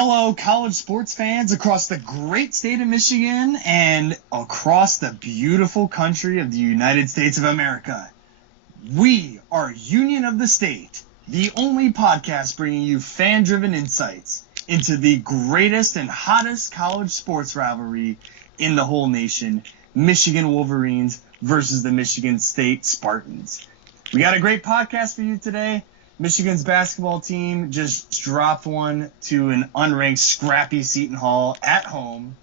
Hello, college sports fans across the great state of Michigan and across the beautiful country of the United States of America. We are Union of the State, the only podcast bringing you fan-driven insights into the greatest and hottest college sports rivalry in the whole nation, Michigan Wolverines versus the Michigan State Spartans. We got a great podcast for you today. Michigan's basketball team just dropped one to an unranked scrappy Seton Hall at home.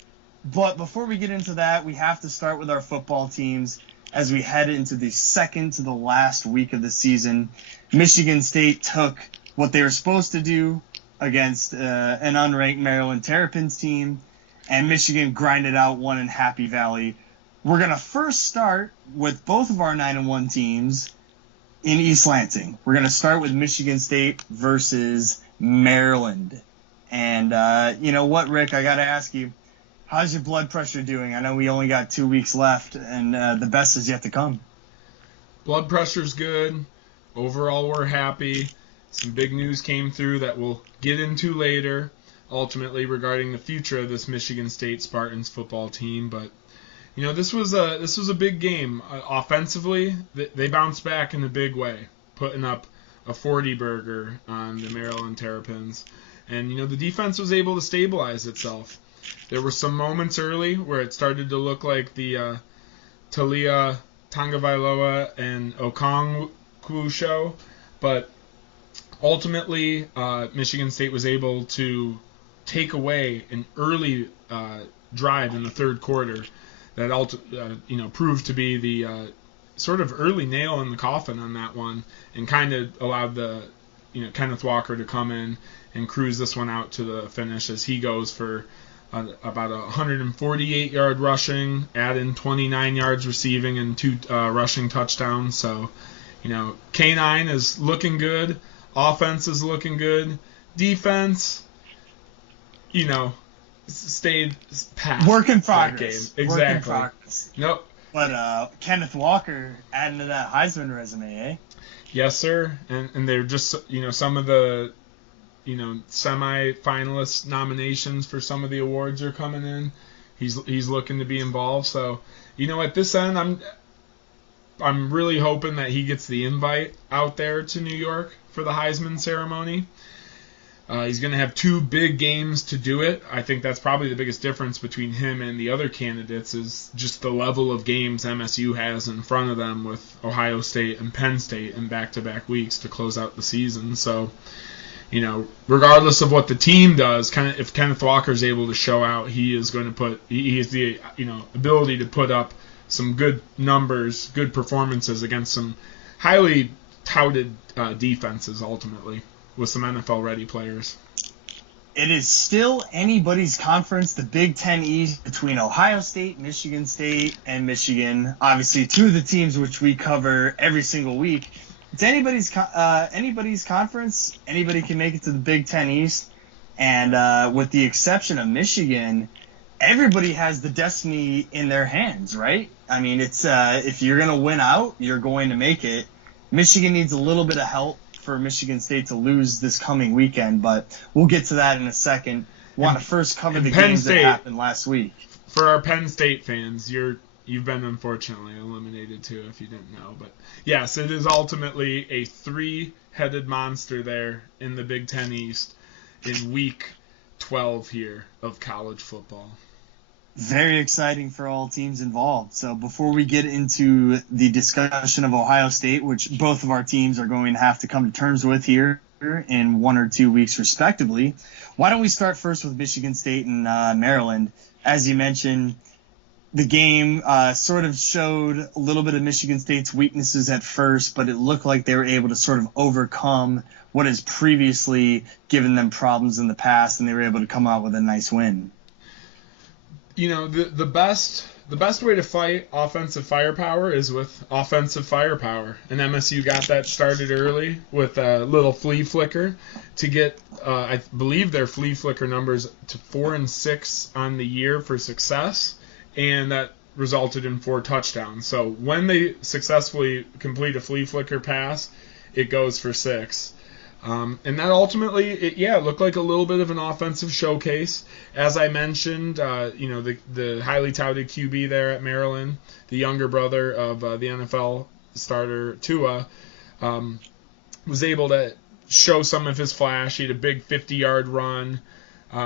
But before we get into that, we have to start with our football teams as we head into the second to the last week of the season. Michigan State took what they were supposed to do against an unranked Maryland Terrapins team, and Michigan grinded out one in Happy Valley. We're going to first start with both of our 9-1 teams in East Lansing. We're going to start with Michigan State versus Maryland. And you know what, Rick? I got to ask you, how's your blood pressure doing? I know we only got 2 weeks left, and the best is yet to come. Blood pressure's good. Overall, we're happy. Some big news came through that we'll get into later, ultimately regarding the future of this Michigan State Spartans football team. But you know, this was a big game. Offensively, they bounced back in a big way, putting up a 40-burger on the Maryland Terrapins. And, you know, the defense was able to stabilize itself. There were some moments early where it started to look like the Talia Tagovailoa and Okongwu show, but ultimately Michigan State was able to take away an early drive in the third quarter that proved to be the sort of early nail in the coffin on that one, and kind of allowed the Kenneth Walker to come in and cruise this one out to the finish as he goes for about 148-yard rushing, add in 29 yards receiving and 2 rushing touchdowns. So, you know, K9 is looking good, offense is looking good, defense, you know, stayed past work in that progress. game. Exactly. Work in progress. Nope. But Kenneth Walker adding to that Heisman resume, eh? Yes, sir. And they're just, some of the, semi-finalist nominations for some of the awards are coming in. He's looking to be involved. So, at this end, I'm really hoping that he gets the invite out there to New York for the Heisman ceremony. He's going to have 2 big games to do it. I think that's probably the biggest difference between him and the other candidates is just the level of games MSU has in front of them with Ohio State and Penn State in back-to-back weeks to close out the season. So, regardless of what the team does, if Kenneth Walker is able to show out, he has the ability to put up some good numbers, good performances against some highly touted defenses ultimately, with some NFL-ready players. It is still anybody's conference, the Big Ten East, between Ohio State, Michigan State, and Michigan. Obviously, 2 of the teams which we cover every single week. It's anybody's conference. Anybody can make it to the Big Ten East. And with the exception of Michigan, everybody has the destiny in their hands, right? I mean, it's if you're going to win out, you're going to make it. Michigan needs a little bit of help for Michigan State to lose this coming weekend, but we'll get to that in a second. Want to first cover the games that happened last week. For our Penn State fans, you've been unfortunately eliminated too, if you didn't know. But yes, it is ultimately a 3-headed monster there in the Big Ten East in Week 12 here of college football. Very exciting for all teams involved. So before we get into the discussion of Ohio State, which both of our teams are going to have to come to terms with here in 1 or 2 weeks respectively, why don't we start first with Michigan State and Maryland? As you mentioned, the game sort of showed a little bit of Michigan State's weaknesses at first, but it looked like they were able to sort of overcome what has previously given them problems in the past, and they were able to come out with a nice win. The best way to fight offensive firepower is with offensive firepower. And MSU got that started early with a little flea flicker to get, I believe, their flea flicker numbers to 4 and 6 on the year for success, and that resulted in 4 touchdowns. So when they successfully complete a flea flicker pass, it goes for 6. And that ultimately, it looked like a little bit of an offensive showcase. As I mentioned, the highly touted QB there at Maryland, the younger brother of the NFL starter Tua, was able to show some of his flash. He had a big 50-yard run,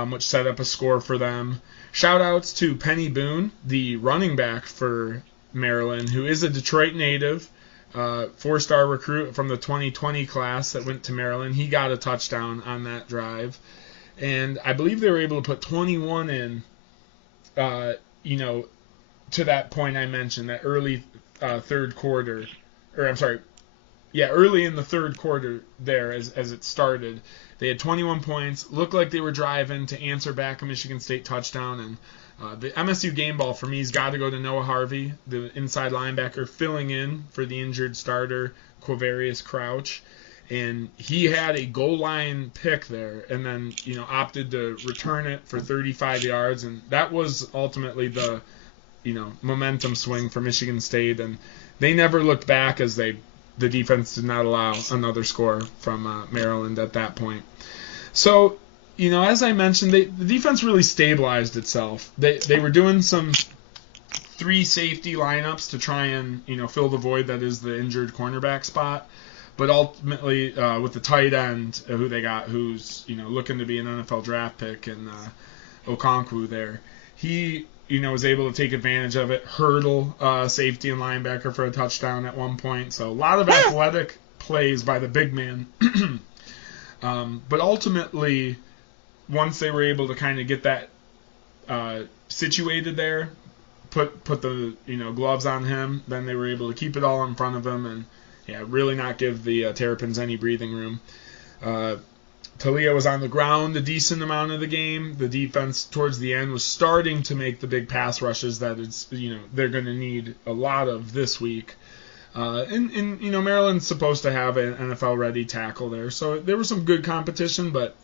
which set up a score for them. Shout-outs to Penny Boone, the running back for Maryland, who is a Detroit native, 4-star recruit from the 2020 class that went to Maryland. He got a touchdown on that drive. And I believe they were able to put 21 in, to that point I mentioned, that early third quarter. Early in the third quarter there as it started. They had 21 points, looked like they were driving to answer back a Michigan State touchdown, and the MSU game ball for me has got to go to Noah Harvey, the inside linebacker, filling in for the injured starter, Quavarius Crouch. And he had a goal line pick there and then, opted to return it for 35 yards. And that was ultimately the, momentum swing for Michigan State. And they never looked back as the defense did not allow another score from Maryland at that point. So, as I mentioned, the defense really stabilized itself. They were doing some 3 safety lineups to try and, fill the void that is the injured cornerback spot. But ultimately, with the tight end who they got, who's, looking to be an NFL draft pick, and Okonkwo there, he, was able to take advantage of it, hurdle safety and linebacker for a touchdown at one point. So a lot of athletic plays by the big man. But ultimately, once they were able to kind of get that situated there, put the gloves on him, then they were able to keep it all in front of him and really not give the Terrapins any breathing room. Talia was on the ground a decent amount of the game. The defense towards the end was starting to make the big pass rushes that they're going to need a lot of this week. And Maryland's supposed to have an NFL-ready tackle there. So there was some good competition, but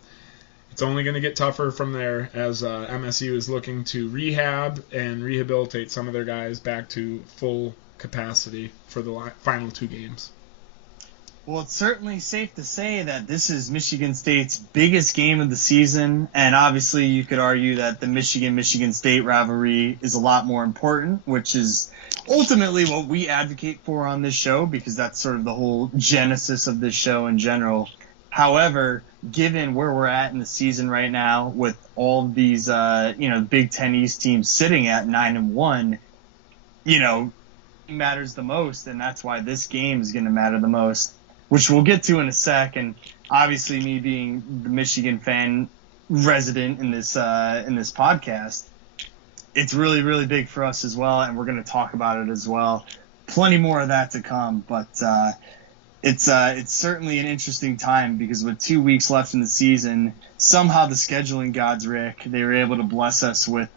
it's only going to get tougher from there as MSU is looking to rehab and rehabilitate some of their guys back to full capacity for the final 2 games. Well, it's certainly safe to say that this is Michigan State's biggest game of the season, and obviously you could argue that the Michigan State rivalry is a lot more important, which is ultimately what we advocate for on this show, because that's sort of the whole genesis of this show in general. However, given where we're at in the season right now, with all of these Big Ten East teams sitting at 9-1, matters the most, and that's why this game is going to matter the most, which we'll get to in a sec. And obviously, me being the Michigan fan resident in this podcast, it's really, really big for us as well, and we're going to talk about it as well. Plenty more of that to come, but it's certainly an interesting time, because with 2 weeks left in the season, somehow the scheduling gods, Rick, they were able to bless us with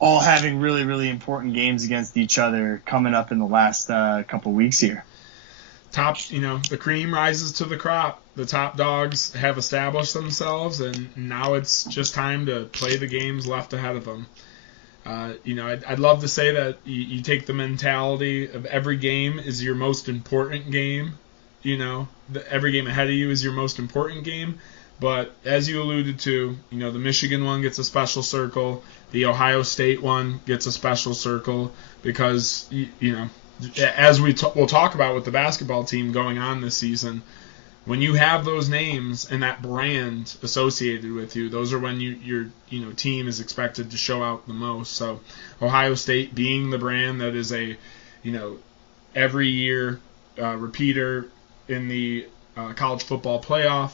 all having really, really important games against each other coming up in the last couple weeks here. The cream rises to the crop. The top dogs have established themselves, and now it's just time to play the games left ahead of them. I'd love to say that you take the mentality of every game is your most important game. Every game ahead of you is your most important game. But as you alluded to, the Michigan one gets a special circle. The Ohio State one gets a special circle because, as we'll talk about with the basketball team going on this season, when you have those names and that brand associated with you, those are when your team is expected to show out the most. So Ohio State being the brand that is a every year repeater in the college football playoff,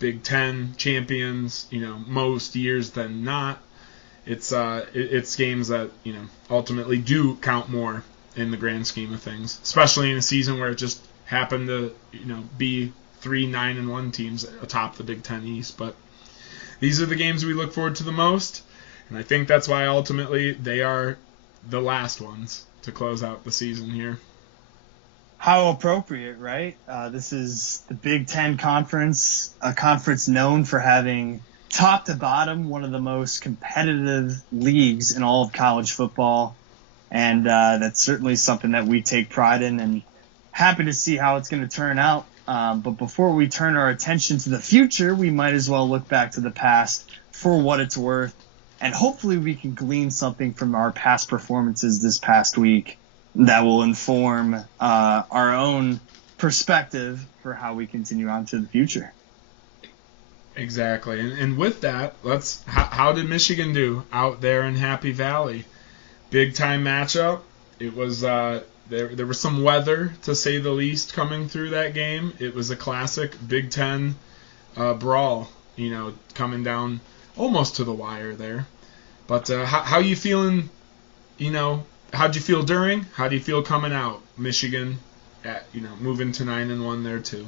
Big Ten champions, most years than not. It's games that ultimately do count more in the grand scheme of things, especially in a season where it just happened to be 3 9-1 teams atop the Big Ten East. But these are the games we look forward to the most, and I think that's why ultimately they are the last ones to close out the season here. How appropriate, right? This is the Big Ten Conference, a conference known for having top to bottom one of the most competitive leagues in all of college football. And that's certainly something that we take pride in, and happy to see how it's going to turn out. But before we turn our attention to the future, we might as well look back to the past for what it's worth. And hopefully we can glean something from our past performances this past week that will inform our own perspective for how we continue on to the future. Exactly. And with that, how did Michigan do out there in Happy Valley? Big time matchup. It was there was some weather, to say the least, coming through that game. It was a classic Big Ten brawl, coming down almost to the wire there. But how you feeling? How'd you feel during? How do you feel coming out? Michigan, moving to 9-1 there too.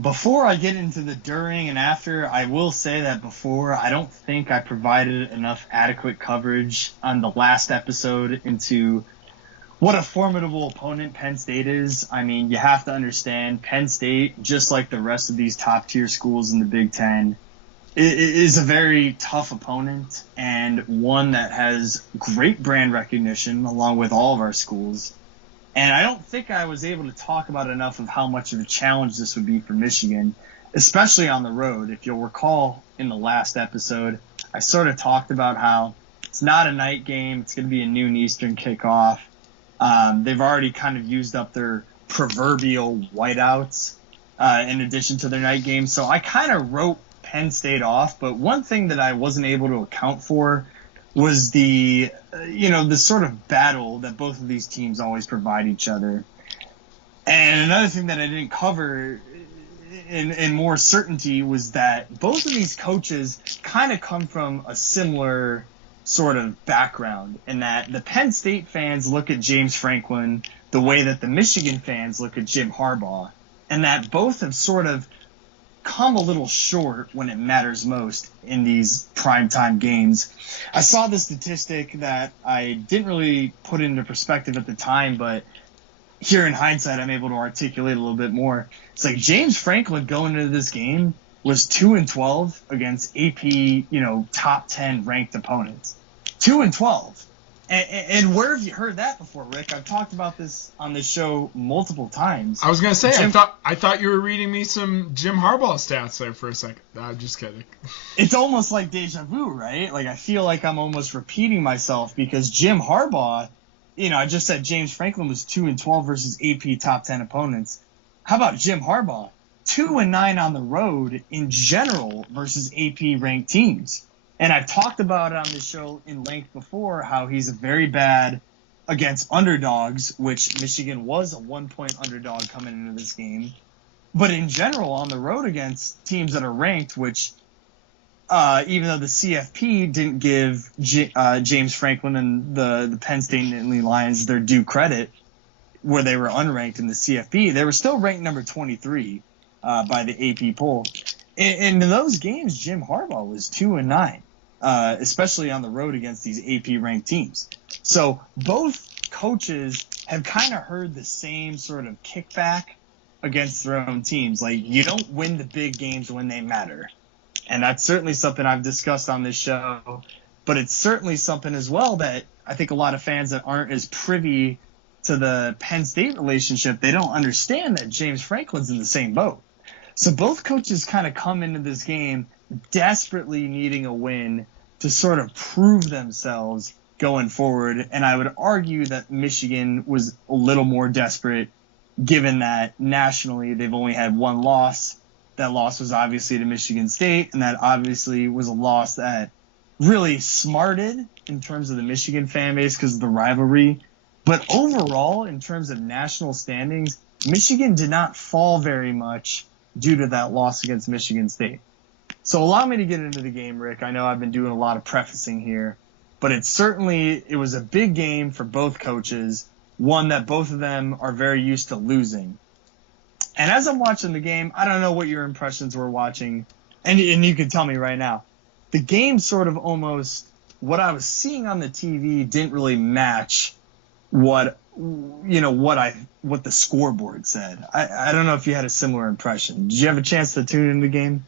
Before I get into the during and after, I will say that before, I don't think I provided enough adequate coverage on the last episode into what a formidable opponent Penn State is. I mean, you have to understand, Penn State, just like the rest of these top-tier schools in the Big Ten, is a very tough opponent and one that has great brand recognition along with all of our schools. And I don't think I was able to talk about enough of how much of a challenge this would be for Michigan, especially on the road. If you'll recall in the last episode, I sort of talked about how it's not a night game. It's going to be a noon Eastern kickoff. They've already kind of used up their proverbial whiteouts in addition to their night game. So I kind of wrote Penn State off. But one thing that I wasn't able to account for was the sort of battle that both of these teams always provide each other. And another thing that I didn't cover in more certainty was that both of these coaches kind of come from a similar sort of background, in that the Penn State fans look at James Franklin the way that the Michigan fans look at Jim Harbaugh, and that both have sort of come a little short when it matters most in these primetime games. I saw this statistic that I didn't really put into perspective at the time, but here in hindsight, I'm able to articulate a little bit more. It's like James Franklin going into this game was 2-12 against AP, top 10 ranked opponents. 2-12. And where have you heard that before, Rick? I've talked about this on this show multiple times. I was gonna say, I thought you were reading me some Jim Harbaugh stats there for a second. I'm just kidding. It's almost like deja vu, right? Like I feel like I'm almost repeating myself because Jim Harbaugh, I just said James Franklin was 2-12 versus AP top 10 opponents. How about Jim Harbaugh? 2-9 on the road in general versus AP ranked teams. And I've talked about it on this show in length before, how he's very bad against underdogs, which Michigan was a 1-point underdog coming into this game. But in general, on the road against teams that are ranked, which even though the CFP didn't give James Franklin and the Penn State Nittany Lions their due credit, where they were unranked in the CFP, they were still ranked number 23 by the AP poll. And in those games, Jim Harbaugh was 2-9. Especially on the road against these AP-ranked teams. So both coaches have kind of heard the same sort of kickback against their own teams. Like, you don't win the big games when they matter. And that's certainly something I've discussed on this show. But it's certainly something as well that I think a lot of fans that aren't as privy to the Penn State relationship, they don't understand that James Franklin's in the same boat. So both coaches kind of come into this game desperately needing a win to sort of prove themselves going forward. And I would argue that Michigan was a little more desperate, given that nationally they've only had one loss. That loss was obviously to Michigan State, and that obviously was a loss that really smarted in terms of the Michigan fan base because of the rivalry. But overall, in terms of national standings, Michigan did not fall very much due to that loss against Michigan State. So allow me to get into the game, Rick. I know I've been doing a lot of prefacing here, but it was a big game for both coaches, one that both of them are very used to losing. And as I'm watching the game, I don't know what your impressions were watching, and you can tell me right now. The game sort of almost, what I was seeing on the TV didn't really match what the scoreboard said. I don't know if you had a similar impression. Did you have a chance to tune in the game?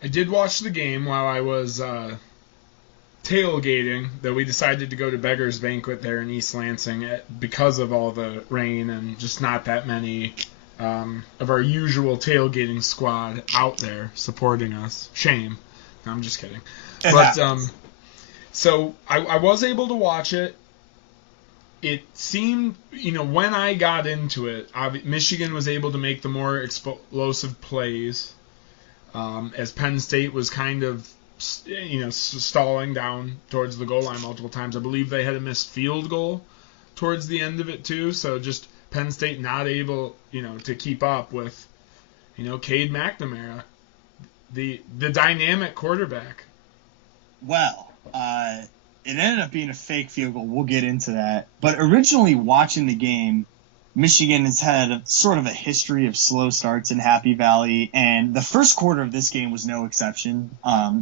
I did watch the game while I was tailgating, though we decided to go to Beggar's Banquet there in East Lansing because of all the rain and just not that many of our usual tailgating squad out there supporting us. Shame. No, I'm just kidding. But so I was able to watch it. It seemed, when I got into it, Michigan was able to make the more explosive plays, as Penn State was kind of, stalling down towards the goal line multiple times. I believe they had a missed field goal towards the end of it too. So just Penn State not able, to keep up with, Cade McNamara, the dynamic quarterback. Well, it ended up being a fake field goal. We'll get into that. But originally watching the game, Michigan has had sort of a history of slow starts in Happy Valley, and the first quarter of this game was no exception.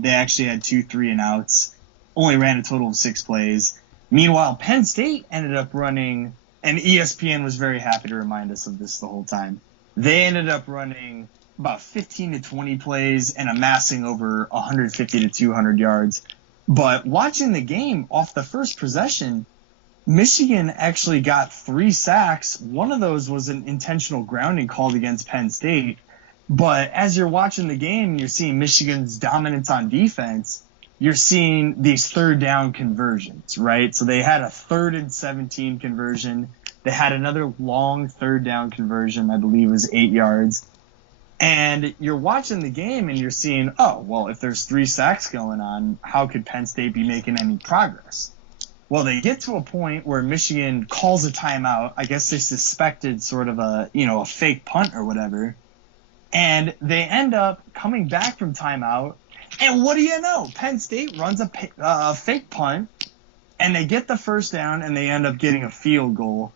They actually had 2 3-and-outs, only ran a total of 6 plays. Meanwhile, Penn State ended up running, and ESPN was very happy to remind us of this the whole time. They ended up running about 15 to 20 plays and amassing over 150 to 200 yards. But watching the game off the first possession, Michigan actually got 3 sacks. One of those was an intentional grounding called against Penn State. But as you're watching the game, you're seeing Michigan's dominance on defense. You're seeing these third down conversions, right? So they had a 3rd and 17 conversion. They had another long third down conversion, I believe it was 8 yards. And you're watching the game and you're seeing, oh, well, if there's 3 sacks going on, how could Penn State be making any progress? Well, they get to a point where Michigan calls a timeout. I guess they suspected sort of a fake punt or whatever. And they end up coming back from timeout. And what do you know? Penn State runs a fake punt, and they get the first down, and they end up getting a field goal.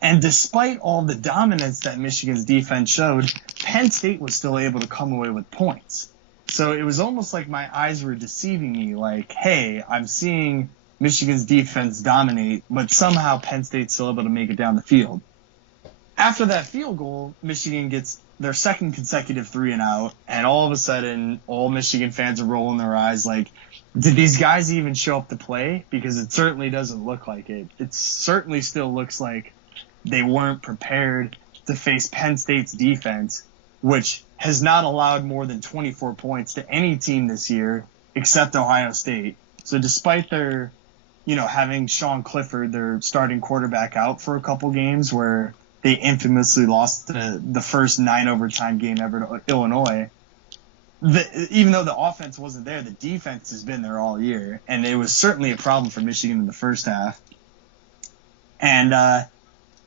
And despite all the dominance that Michigan's defense showed, Penn State was still able to come away with points. So it was almost like my eyes were deceiving me, like, hey, I'm seeing Michigan's defense dominate, but somehow Penn State's still able to make it down the field. After that field goal, Michigan gets their second consecutive 3-and-out, and all of a sudden, all Michigan fans are rolling their eyes like, did these guys even show up to play? Because it certainly doesn't look like it. It certainly still looks like they weren't prepared to face Penn State's defense, which has not allowed more than 24 points to any team this year except Ohio State. So despite their, having Sean Clifford, their starting quarterback, out for a couple games where they infamously lost the first 9 overtime game ever to Illinois, even though the offense wasn't there, the defense has been there all year, and it was certainly a problem for Michigan in the first half. And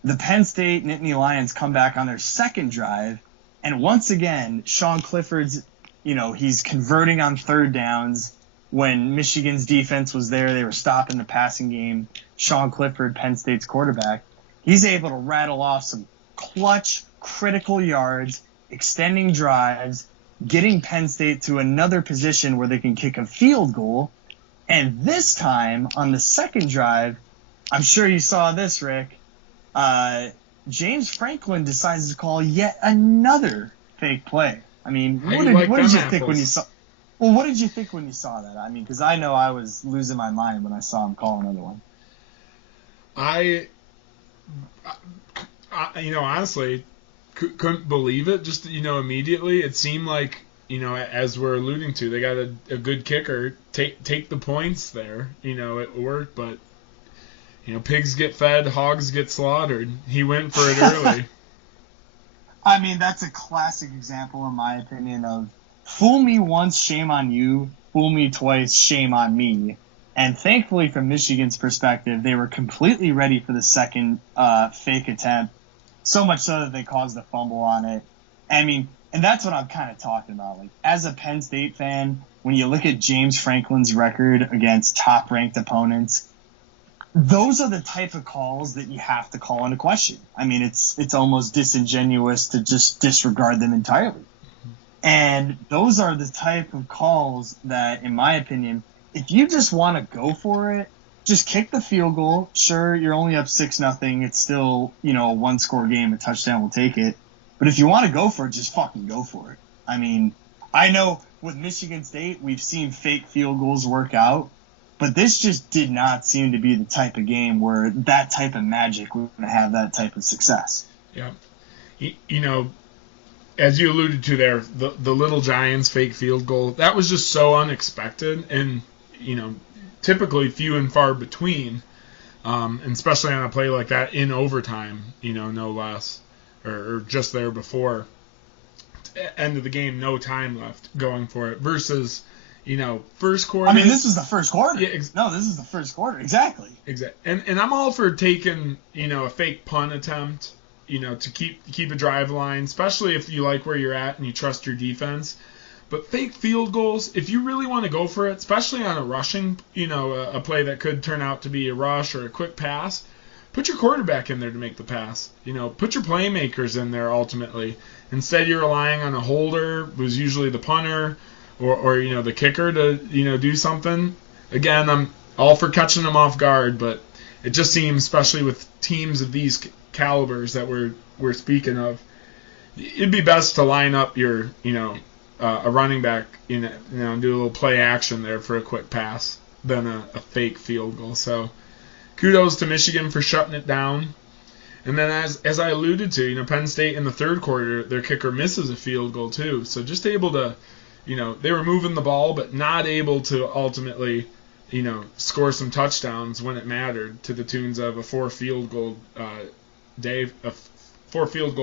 the Penn State Nittany Lions come back on their second drive, and once again, Sean Clifford's, he's converting on third downs. When Michigan's defense was there, they were stopping the passing game. Sean Clifford, Penn State's quarterback, he's able to rattle off some clutch, critical yards, extending drives, getting Penn State to another position where they can kick a field goal. And this time, on the second drive, I'm sure you saw this, Rick, James Franklin decides to call yet another fake play. I mean, what did you think when you saw? Well, what did you think when you saw that? I mean, because I know I was losing my mind when I saw him call another one. I honestly couldn't believe it. Just immediately, it seemed like as we're alluding to, they got a good kicker. Take the points there. It worked, but pigs get fed, hogs get slaughtered. He went for it early. I mean, that's a classic example, in my opinion, of fool me once, shame on you. Fool me twice, shame on me. And thankfully, from Michigan's perspective, they were completely ready for the second fake attempt, so much so that they caused a fumble on it. I mean, and that's what I'm kind of talking about. Like, as a Penn State fan, when you look at James Franklin's record against top-ranked opponents, those are the type of calls that you have to call into question. I mean, it's almost disingenuous to just disregard them entirely. And those are the type of calls that, in my opinion, if you just want to go for it, just kick the field goal. Sure, you're only up 6-0. It's still, a one-score game. A touchdown will take it. But if you want to go for it, just fucking go for it. I mean, I know with Michigan State, we've seen fake field goals work out. But this just did not seem to be the type of game where that type of magic would have that type of success. Yeah. you know, as you alluded to there, the Little Giants fake field goal, that was just so unexpected and, typically few and far between, and especially on a play like that in overtime, no less, or just there before end of the game, no time left going for it versus, first quarter. I mean, this was the first quarter. Yeah, no, this is the first quarter. Exactly. And I'm all for taking, a fake punt attempt, to keep a drive line, especially if you like where you're at and you trust your defense. But fake field goals, if you really want to go for it, especially on a rushing, a play that could turn out to be a rush or a quick pass, put your quarterback in there to make the pass. Put your playmakers in there ultimately. Instead, you're relying on a holder, who's usually the punter, or the kicker to, do something. Again, I'm all for catching them off guard, but it just seems, especially with teams of these calibers that we're speaking of, it'd be best to line up your, a running back, and do a little play action there for a quick pass than a fake field goal. So kudos to Michigan for shutting it down. And then as I alluded to, Penn State in the third quarter, their kicker misses a field goal too. So just able to, they were moving the ball, but not able to ultimately, score some touchdowns when it mattered, to the tunes of a 4 field goal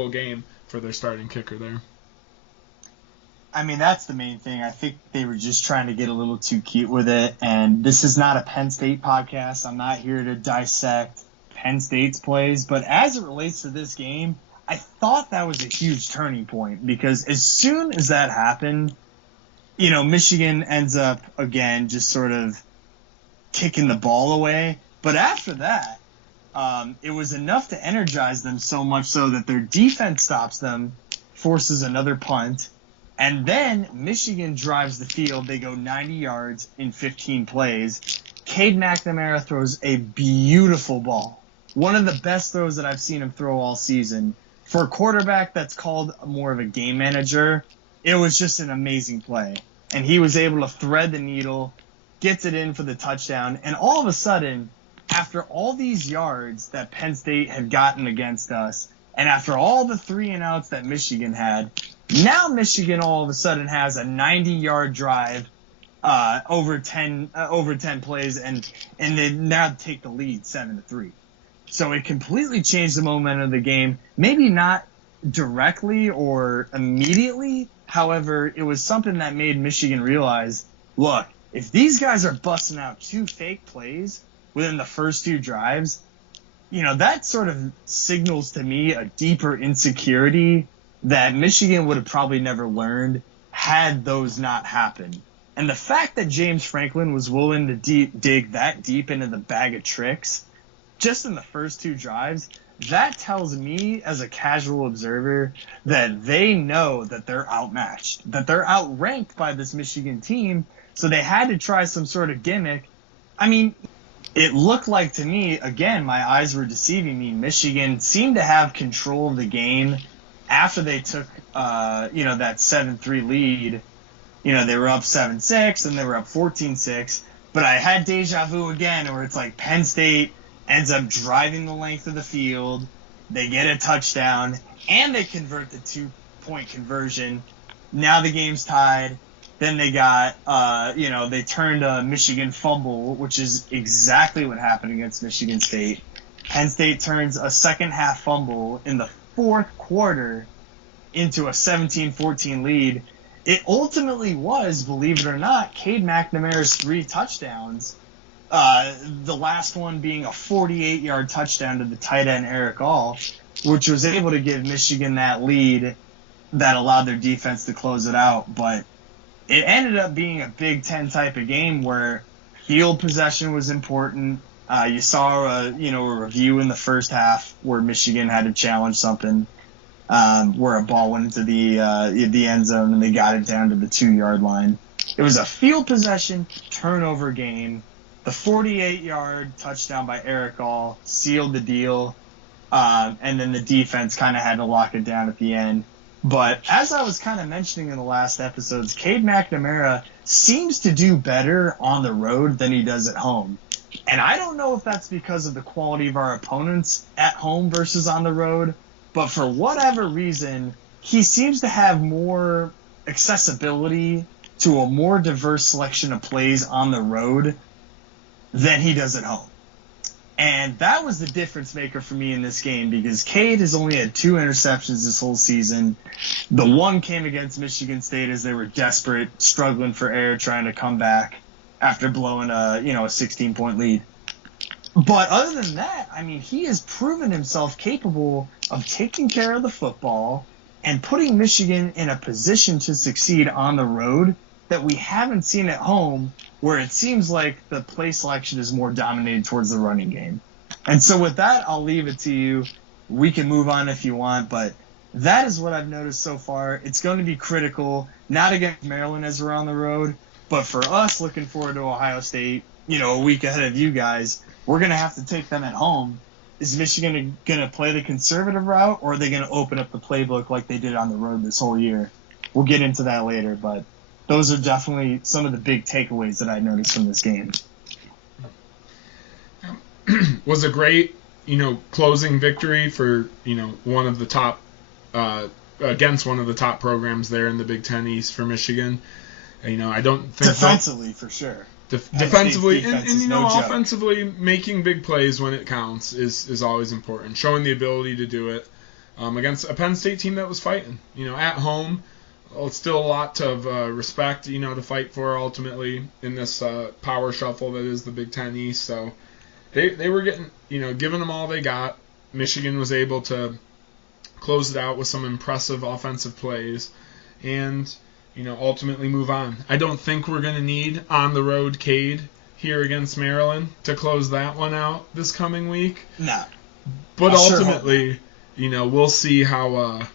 game for their starting kicker there. I mean, that's the main thing. I think they were just trying to get a little too cute with it. And this is not a Penn State podcast. I'm not here to dissect Penn State's plays. But as it relates to this game, I thought that was a huge turning point, because as soon as that happened, Michigan ends up, again, just sort of kicking the ball away. But after that, it was enough to energize them so much so that their defense stops them, forces another punt, and then Michigan drives the field. They go 90 yards in 15 plays. Cade McNamara throws a beautiful ball. One of the best throws that I've seen him throw all season. For a quarterback that's called more of a game manager, it was just an amazing play. And he was able to thread the needle, gets it in for the touchdown, and all of a sudden, after all these yards that Penn State had gotten against us, and after all the 3-and-outs that Michigan had, now Michigan all of a sudden has a 90-yard drive over 10 plays, and they now take the lead 7-3. So it completely changed the momentum of the game. Maybe not directly or immediately. However, it was something that made Michigan realize, look, if these guys are busting out 2 fake plays within the first 2 drives, that sort of signals to me a deeper insecurity that Michigan would have probably never learned had those not happened. And the fact that James Franklin was willing to dig that deep into the bag of tricks just in the first 2 drives, that tells me as a casual observer that they know that they're outmatched, that they're outranked by this Michigan team, so they had to try some sort of gimmick. I mean, it looked like to me, again, my eyes were deceiving me, Michigan seemed to have control of the game after they took, that 7-3 lead. They were up 7-6, and they were up 14-6. But I had deja vu again, where it's like Penn State ends up driving the length of the field. They get a touchdown, and they convert the 2-point conversion. Now the game's tied. Then they got, they turned a Michigan fumble, which is exactly what happened against Michigan State. Penn State turns a second-half fumble in the fourth quarter into a 17-14 lead. It ultimately was, believe it or not, Cade McNamara's 3 touchdowns, the last one being a 48-yard touchdown to the tight end Eric All, which was able to give Michigan that lead that allowed their defense to close it out. But it ended up being a Big Ten type of game where field possession was important. You saw a review in the first half where Michigan had to challenge something, where a ball went into the end zone and they got it down to the 2-yard line. It was a field possession turnover game. The 48-yard touchdown by Eric All sealed the deal, and then the defense kind of had to lock it down at the end. But as I was kind of mentioning in the last episodes, Cade McNamara seems to do better on the road than he does at home. And I don't know if that's because of the quality of our opponents at home versus on the road, but for whatever reason, he seems to have more accessibility to a more diverse selection of plays on the road than he does at home. And that was the difference maker for me in this game because Cade has only had 2 interceptions this whole season. The one came against Michigan State as they were desperate, struggling for air, trying to come back after blowing a 16-point lead. But other than that, I mean, he has proven himself capable of taking care of the football and putting Michigan in a position to succeed on the road that we haven't seen at home, where it seems like the play selection is more dominated towards the running game. And so with that, I'll leave it to you. We can move on if you want, but that is what I've noticed so far. It's going to be critical, not against Maryland as we're on the road, but for us looking forward to Ohio State, a week ahead of you guys, we're going to have to take them at home. Is Michigan going to play the conservative route, or are they going to open up the playbook like they did on the road this whole year? We'll get into that later, but those are definitely some of the big takeaways that I noticed from this game. Was a great, closing victory for, one of the top, against one of the top programs there in the Big Ten East for Michigan. I don't think defensively for sure. Defensively and offensively, making big plays when it counts is always important. Showing the ability to do it against a Penn State team that was fighting. At home. Well, it's still a lot of respect, to fight for ultimately in this power shuffle that is the Big Ten East. So they were getting, giving them all they got. Michigan was able to close it out with some impressive offensive plays and, ultimately move on. I don't think we're going to need on the road Cade here against Maryland to close that one out this coming week. No. But ultimately, we'll see how...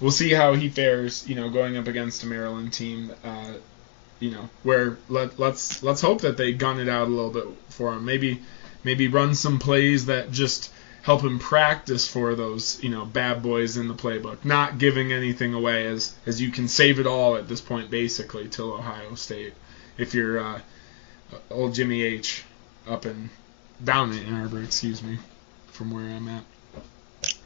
We'll see how he fares, going up against a Maryland team, where let's hope that they gun it out a little bit for him. Maybe run some plays that just help him practice for those, bad boys in the playbook. Not giving anything away as you can save it all at this point, basically, till Ohio State. If you're old Jimmy H. down in Ann Arbor, from where I'm at.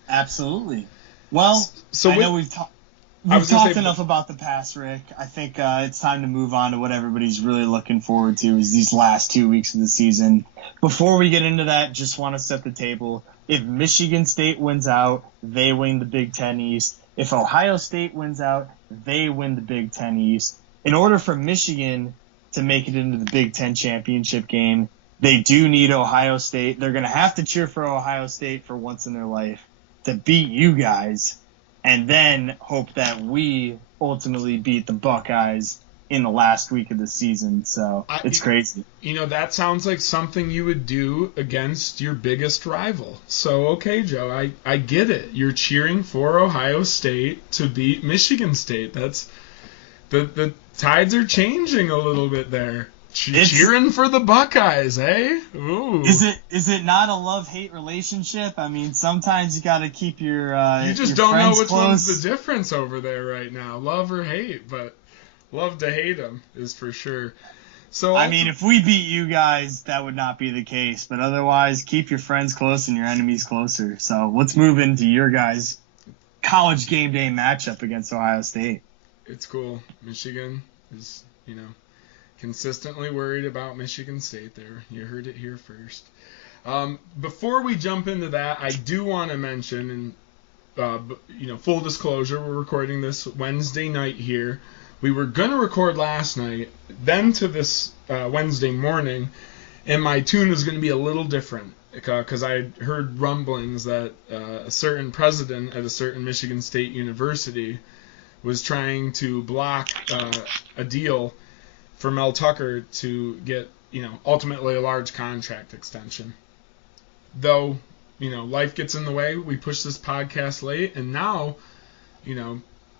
Absolutely. Well, I know we've talked enough about the pass, Rick. I think it's time to move on to what everybody's really looking forward to is these last 2 weeks of the season. Before we get into that, just want to set the table. If Michigan State wins out, they win the Big Ten East. If Ohio State wins out, they win the Big Ten East. In order for Michigan to make it into the Big Ten championship game, they do need Ohio State. They're going to have to cheer for Ohio State for once in their life to beat you guys, and then hope that we ultimately beat the Buckeyes in the last week of the season. So it's crazy. That sounds like something you would do against your biggest rival. So, okay, Joe, I get it. You're cheering for Ohio State to beat Michigan State. That's the tides are changing a little bit there. Cheering for the Buckeyes, eh? Ooh. Is it not a love-hate relationship? I mean, sometimes you got to keep your you just your don't know which close. one's the difference over there right now, love or hate. But love to hate them is for sure. So I mean, if we beat you guys, that would not be the case. But otherwise, keep your friends close and your enemies closer. So let's move into your guys' college game day matchup against Ohio State. It's cool. Michigan is, consistently worried about Michigan State there. You heard it here first. Before we jump into that, I do want to mention, and full disclosure, we're recording this Wednesday night here. We were going to record last night, then to this Wednesday morning, and my tune was going to be a little different because I heard rumblings that a certain president at a certain Michigan State university was trying to block a deal for Mel Tucker to get, ultimately a large contract extension. Though, life gets in the way. We pushed this podcast late, and now,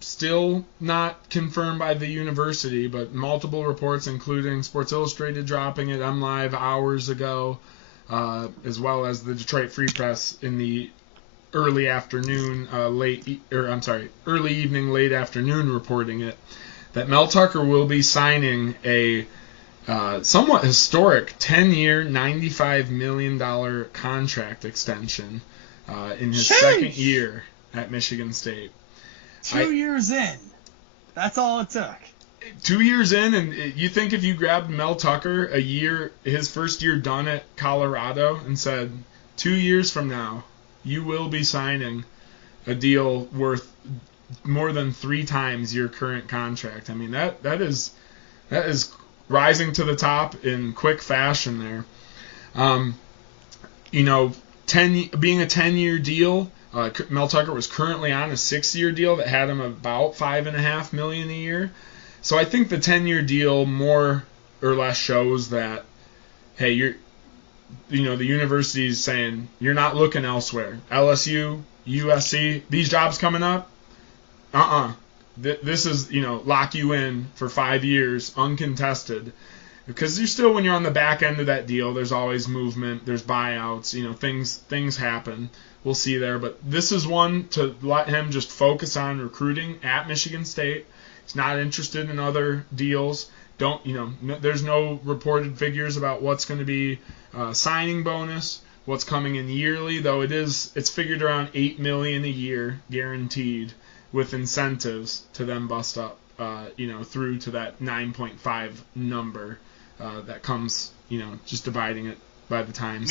still not confirmed by the university, but multiple reports, including Sports Illustrated dropping it, MLive hours ago, as well as the Detroit Free Press in the early evening, late afternoon reporting it, that Mel Tucker will be signing a somewhat historic 10-year, $95 million contract extension in his second year at Michigan State. 2 years in. That's all it took. 2 years in, and you think if you grabbed Mel Tucker his first year done at Colorado, and said, 2 years from now, you will be signing a deal worth more than 3 times your current contract. I mean, that is rising to the top in quick fashion there. Being a 10-year deal, Mel Tucker was currently on a 6-year deal that had him about $5.5 million a year. So I think the 10-year deal more or less shows that, hey, the university's saying you're not looking elsewhere. LSU, USC, these jobs coming up, this is, lock you in for 5 years, uncontested. Because when you're on the back end of that deal, there's always movement, there's buyouts, things happen. We'll see there. But this is one to let him just focus on recruiting at Michigan State. He's not interested in other deals. There's no reported figures about what's going to be signing bonus, what's coming in yearly, though it's figured around $8 million a year guaranteed, with incentives to then bust up, through to that 9.5 number that comes, just dividing it by the time.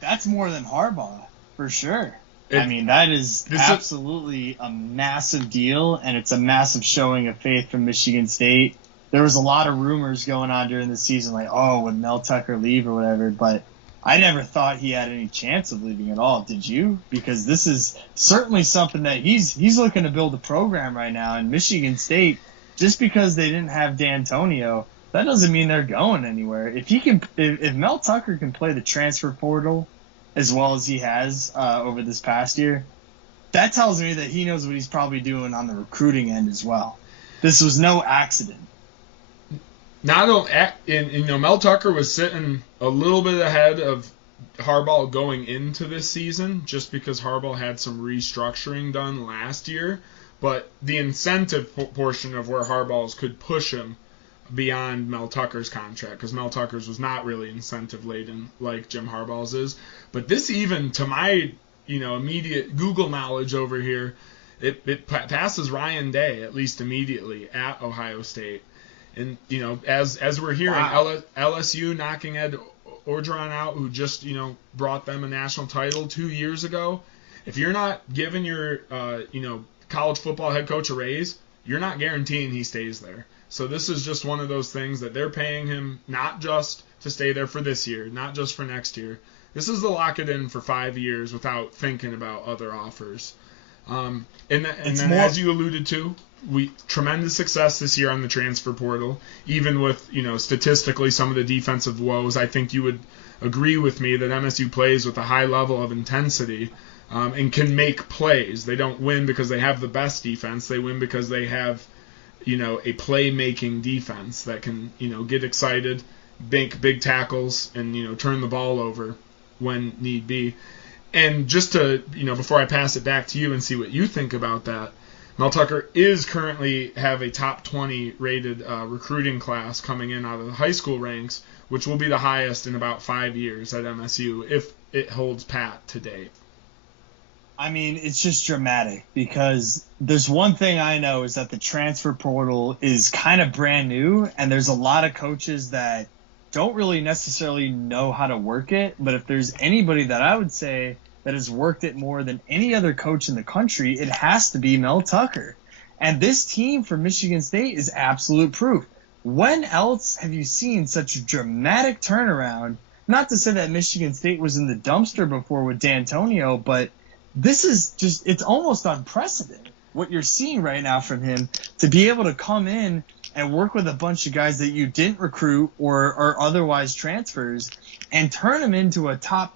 That's more than Harbaugh, for sure. That is absolutely a massive deal, and it's a massive showing of faith from Michigan State. There was a lot of rumors going on during the season, like, would Mel Tucker leave or whatever, but I never thought he had any chance of leaving at all. Did you? Because this is certainly something that he's looking to build a program right now. And Michigan State, just because they didn't have D'Antonio, that doesn't mean they're going anywhere. If Mel Tucker can play the transfer portal as well as he has over this past year, that tells me that he knows what he's probably doing on the recruiting end as well. This was no accident. Mel Tucker was sitting a little bit ahead of Harbaugh going into this season, just because Harbaugh had some restructuring done last year. But the incentive portion of where Harbaugh's could push him beyond Mel Tucker's contract, because Mel Tucker's was not really incentive laden like Jim Harbaugh's is. But this, even to my immediate Google knowledge over here, it passes Ryan Day at least immediately at Ohio State. And as we're hearing, wow. LSU knocking Ed Orgeron out, who just brought them a national title 2 years ago. If you're not giving your college football head coach a raise, you're not guaranteeing he stays there. So this is just one of those things that they're paying him not just to stay there for this year, not just for next year. This is to lock it in for 5 years without thinking about other offers. And then, as you alluded to, tremendous success this year on the transfer portal, even with statistically some of the defensive woes. I think you would agree with me that MSU plays with a high level of intensity and can make plays. They don't win because they have the best defense. They win because they have a play-making defense that can get excited, make big tackles, and turn the ball over when need be. And just to before I pass it back to you and see what you think about that, Mel Tucker is currently have a top 20 rated recruiting class coming in out of the high school ranks, which will be the highest in about 5 years at MSU if it holds pat to date. It's just dramatic, because there's one thing I know is that the transfer portal is kind of brand new, and there's a lot of coaches that don't really necessarily know how to work it. But if there's anybody that I would say that has worked it more than any other coach in the country, it has to be Mel Tucker. And this team for Michigan State is absolute proof. When else have you seen such a dramatic turnaround? Not to say that Michigan State was in the dumpster before with D'Antonio, but this is just, it's almost unprecedented what you're seeing right now from him, to be able to come in and work with a bunch of guys that you didn't recruit or are otherwise transfers and turn them into a top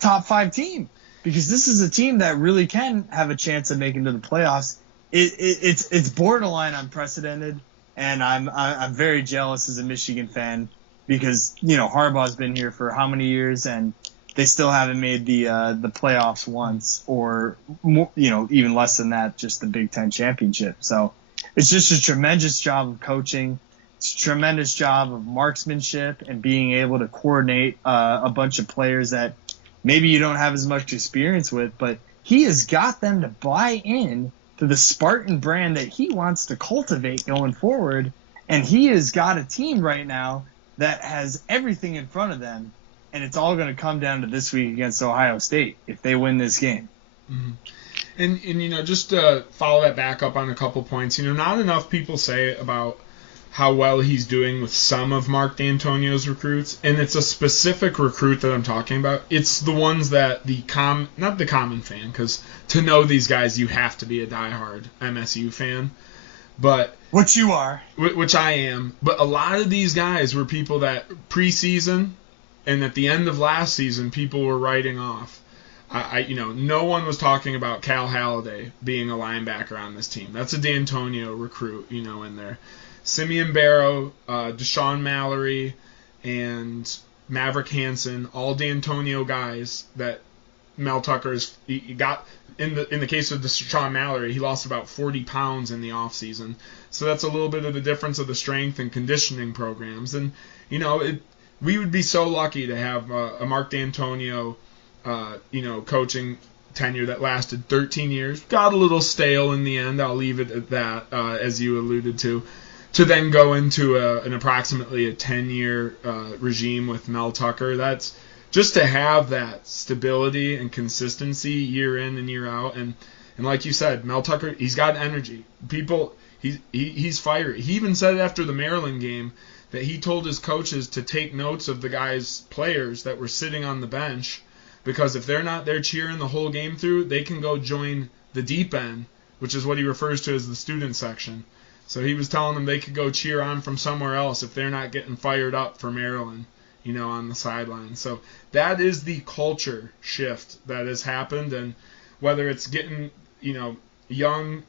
5 team. Because this is a team that really can have a chance of making to the playoffs. It's borderline unprecedented, and I'm very jealous as a Michigan fan, because Harbaugh's been here for how many years, and they still haven't made the playoffs once, or more, even less than that, just the Big Ten championship. So it's just a tremendous job of coaching. It's a tremendous job of marksmanship and being able to coordinate a bunch of players that maybe you don't have as much experience with, but he has got them to buy in to the Spartan brand that he wants to cultivate going forward. And he has got a team right now that has everything in front of them. And it's all going to come down to this week against Ohio State if they win this game. Mm-hmm. And just to follow that back up on a couple points, not enough people say about how well he's doing with some of Mark D'Antonio's recruits, and it's a specific recruit that I'm talking about. It's the ones that not the common fan, because to know these guys you have to be a diehard MSU fan, but which you are, which I am. But a lot of these guys were people that preseason and at the end of last season people were writing off. No one was talking about Cal Halliday being a linebacker on this team. That's a D'Antonio recruit, in there. Simeon Barrow, Deshaun Mallory, and Maverick Hansen, all D'Antonio guys that Mel Tucker's got. In the case of Deshaun Mallory, he lost about 40 pounds in the offseason. So that's a little bit of the difference of the strength and conditioning programs. And, we would be so lucky to have a Mark D'Antonio, coaching tenure that lasted 13 years. Got a little stale in the end. I'll leave it at that, as you alluded to then go into an approximately a 10-year regime with Mel Tucker. That's just to have that stability and consistency year in and year out. And like you said, Mel Tucker, he's got energy. He's fiery. He even said after the Maryland game that he told his coaches to take notes of the players that were sitting on the bench, because if they're not there cheering the whole game through, they can go join the deep end, which is what he refers to as the student section. So he was telling them they could go cheer on from somewhere else if they're not getting fired up for Maryland, on the sideline. So that is the culture shift that has happened. And whether it's getting, young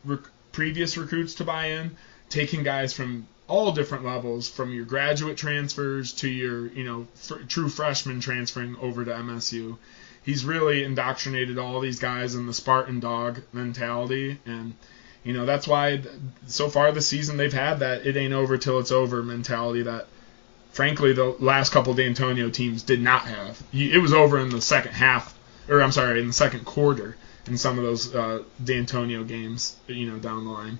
previous recruits to buy in, taking guys from all different levels, from your graduate transfers to your, true freshmen transferring over to MSU. He's really indoctrinated all these guys in the Spartan dog mentality. And that's why so far this season they've had that it ain't over till it's over mentality that, frankly, the last couple D'Antonio teams did not have. It was over in the second quarter in some of those D'Antonio games, down the line.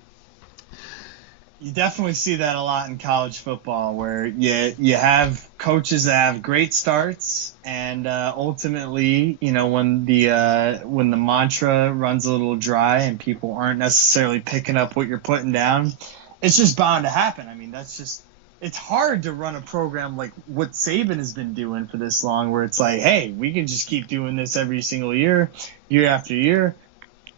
You definitely see that a lot in college football, where you have coaches that have great starts, and ultimately, when the mantra runs a little dry and people aren't necessarily picking up what you're putting down, it's just bound to happen. I mean, it's hard to run a program like what Saban has been doing for this long, where it's like, hey, we can just keep doing this every single year after year.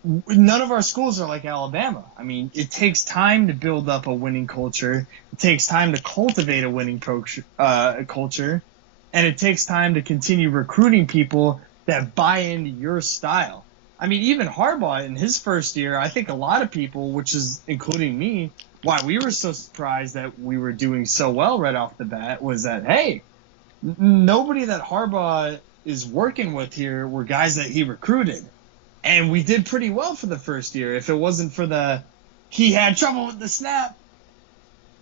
None of our schools are like Alabama. I mean, it takes time to build up a winning culture. It takes time to cultivate a winning culture. And it takes time to continue recruiting people that buy into your style. I mean, even Harbaugh in his first year, I think a lot of people, which is including me, why we were so surprised that we were doing so well right off the bat was that, hey, nobody that Harbaugh is working with here were guys that he recruited. And we did pretty well for the first year. If it wasn't for he had trouble with the snap,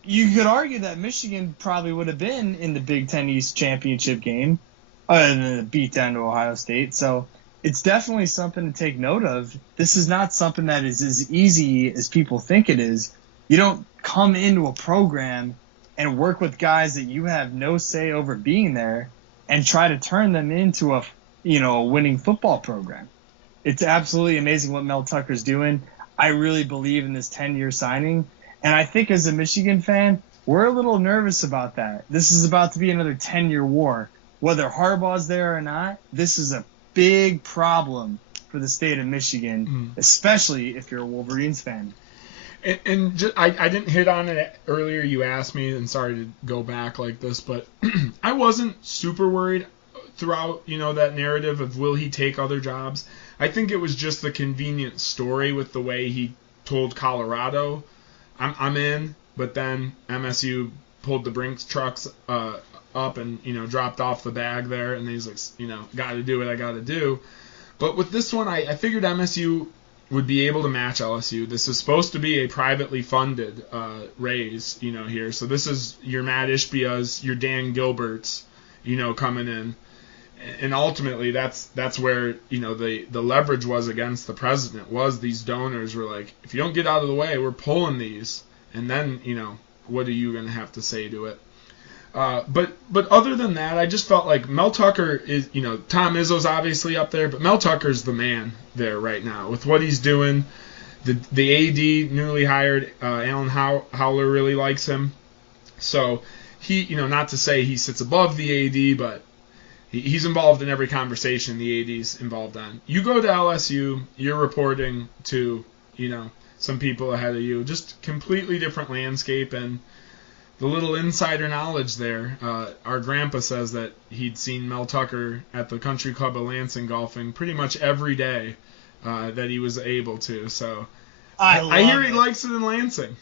you could argue that Michigan probably would have been in the Big Ten East championship game, other than the beat down to Ohio State. So it's definitely something to take note of. This is not something that is as easy as people think it is. You don't come into a program and work with guys that you have no say over being there and try to turn them into a winning football program. It's absolutely amazing what Mel Tucker's doing. I really believe in this 10-year signing. And I think as a Michigan fan, we're a little nervous about that. This is about to be another 10-year war. Whether Harbaugh's there or not, this is a big problem for the state of Michigan, especially if you're a Wolverines fan. I didn't hit on it earlier. You asked me, and sorry to go back like this, but I wasn't super worried throughout, that narrative of will he take other jobs. I think it was just the convenient story with the way he told Colorado, I'm in, but then MSU pulled the Brinks trucks up and, dropped off the bag there, and he's like, got to do what I got to do. But with this one, I figured MSU would be able to match LSU. This is supposed to be a privately funded raise, here. So this is your Matt Ishbia's, your Dan Gilbert's, coming in. And ultimately, that's where, the leverage was against the president, was these donors were like, if you don't get out of the way, we're pulling these. And then, what are you going to have to say to it? But other than that, I just felt like Mel Tucker is, Tom Izzo's obviously up there, but Mel Tucker's the man there right now with what he's doing. The AD newly hired, Alan Howler, really likes him. So he, not to say he sits above the AD, but he's involved in every conversation the AD's involved on. You go to LSU, you're reporting to, some people ahead of you. Just completely different landscape, and the little insider knowledge there. Our grandpa says that he'd seen Mel Tucker at the Country Club of Lansing golfing pretty much every day that he was able to. So I hear he likes it in Lansing.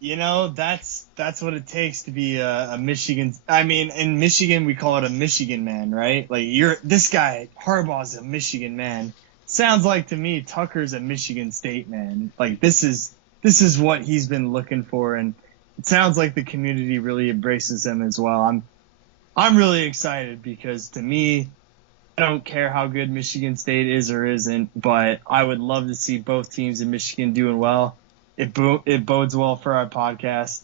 That's what it takes to be a Michigan. I mean, in Michigan, we call it a Michigan man, right? Like, this guy, Harbaugh's a Michigan man. Sounds like to me, Tucker's a Michigan State man. Like, this is what he's been looking for, and it sounds like the community really embraces him as well. I'm really excited because, to me, I don't care how good Michigan State is or isn't, but I would love to see both teams in Michigan doing well. It bodes well for our podcast,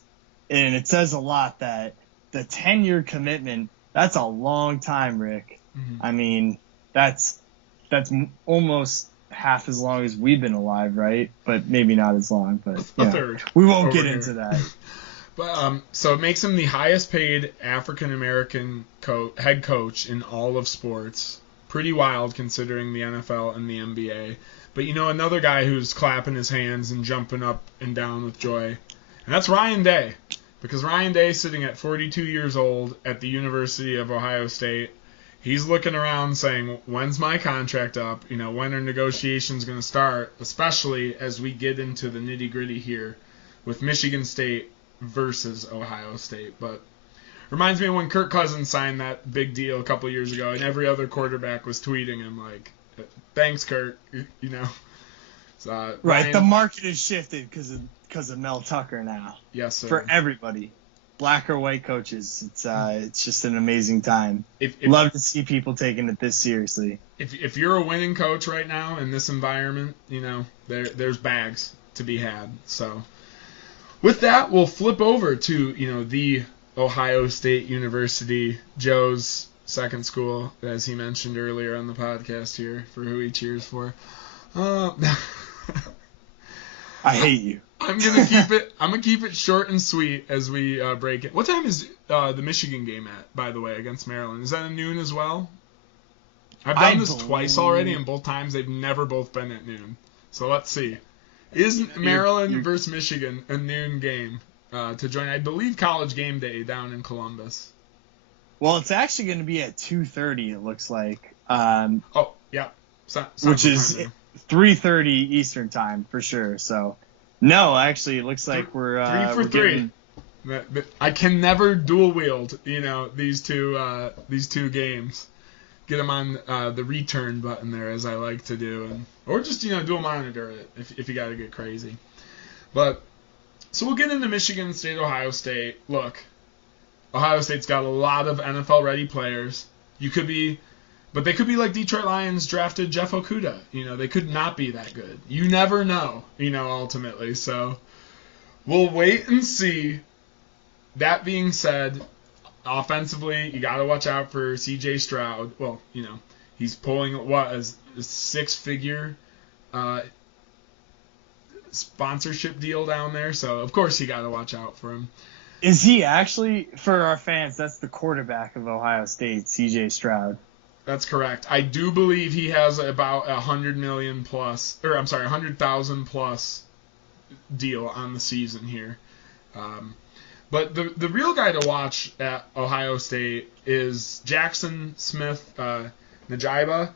and it says a lot that the 10-year commitment, that's a long time, Rick. Mm-hmm. I mean, that's almost half as long as we've been alive, right? But maybe not as long, but a third. We won't get into that. But so it makes him the highest paid African American head coach in all of sports. Pretty wild considering the NFL and the NBA. But another guy who's clapping his hands and jumping up and down with joy, and that's Ryan Day. Because Ryan Day, sitting at 42 years old at the University of Ohio State, he's looking around saying, when's my contract up? When are negotiations going to start? Especially as we get into the nitty-gritty here with Michigan State versus Ohio State. But reminds me of when Kirk Cousins signed that big deal a couple years ago, and every other quarterback was tweeting him like, thanks, Kirk. So, right, Ryan, the market has shifted because of Mel Tucker now. Yes, sir. For everybody, black or white coaches, it's just an amazing time. If Love to see people taking it this seriously. If you're a winning coach right now in this environment, there's bags to be had. So with that, we'll flip over to the Ohio State University, Joe's second school, as he mentioned earlier on the podcast here, for who he cheers for. I hate you. I'm gonna keep it short and sweet as we break it. What time is the Michigan game at, by the way, against Maryland? Is that at noon as well? I've done this twice already, and both times they've never both been at noon. So let's see. Is Maryland versus Michigan a noon game to join? I believe College Game Day down in Columbus. Well, it's actually going to be at 2:30. It looks like. Oh yeah, which is 3:30 Eastern time for sure. So, no, actually, it looks like we're 3 for 3. I can never dual wield, these two games. Get them on the return button there, as I like to do, or just dual monitor it if you got to get crazy. But so we'll get into Michigan State, Ohio State. Look. Ohio State's got a lot of NFL-ready players. But they could be like Detroit Lions drafted Jeff Okudah. They could not be that good. You never know, ultimately. So we'll wait and see. That being said, offensively, you got to watch out for C.J. Stroud. Well, he's pulling a six-figure sponsorship deal down there. So, of course, you got to watch out for him. Is he actually, for our fans, that's the quarterback of Ohio State, C.J. Stroud? That's correct. I do believe he has about $100,000 plus deal on the season here. But the real guy to watch at Ohio State is Jackson Smith Najiba,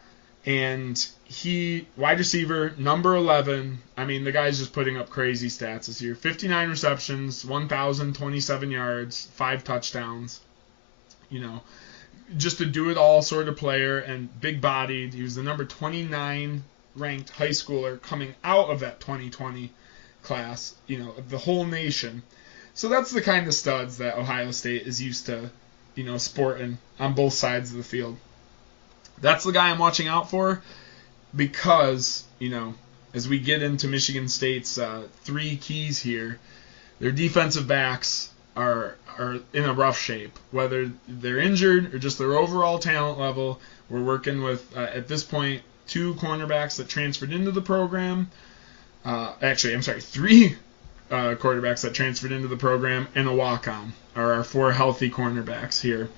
and he, wide receiver, number 11. I mean, the guy's just putting up crazy stats this year. 59 receptions, 1,027 yards, 5 touchdowns. Just a do-it-all sort of player, and big-bodied. He was the number 29 ranked high schooler coming out of that 2020 class, of the whole nation. So that's the kind of studs that Ohio State is used to, sporting on both sides of the field. That's the guy I'm watching out for because, as we get into Michigan State's 3 keys here, their defensive backs are in a rough shape. Whether they're injured or just their overall talent level, we're working with, at this point, 2 cornerbacks that transferred into the program. 3 quarterbacks that transferred into the program and a walk-on are our 4 healthy cornerbacks here.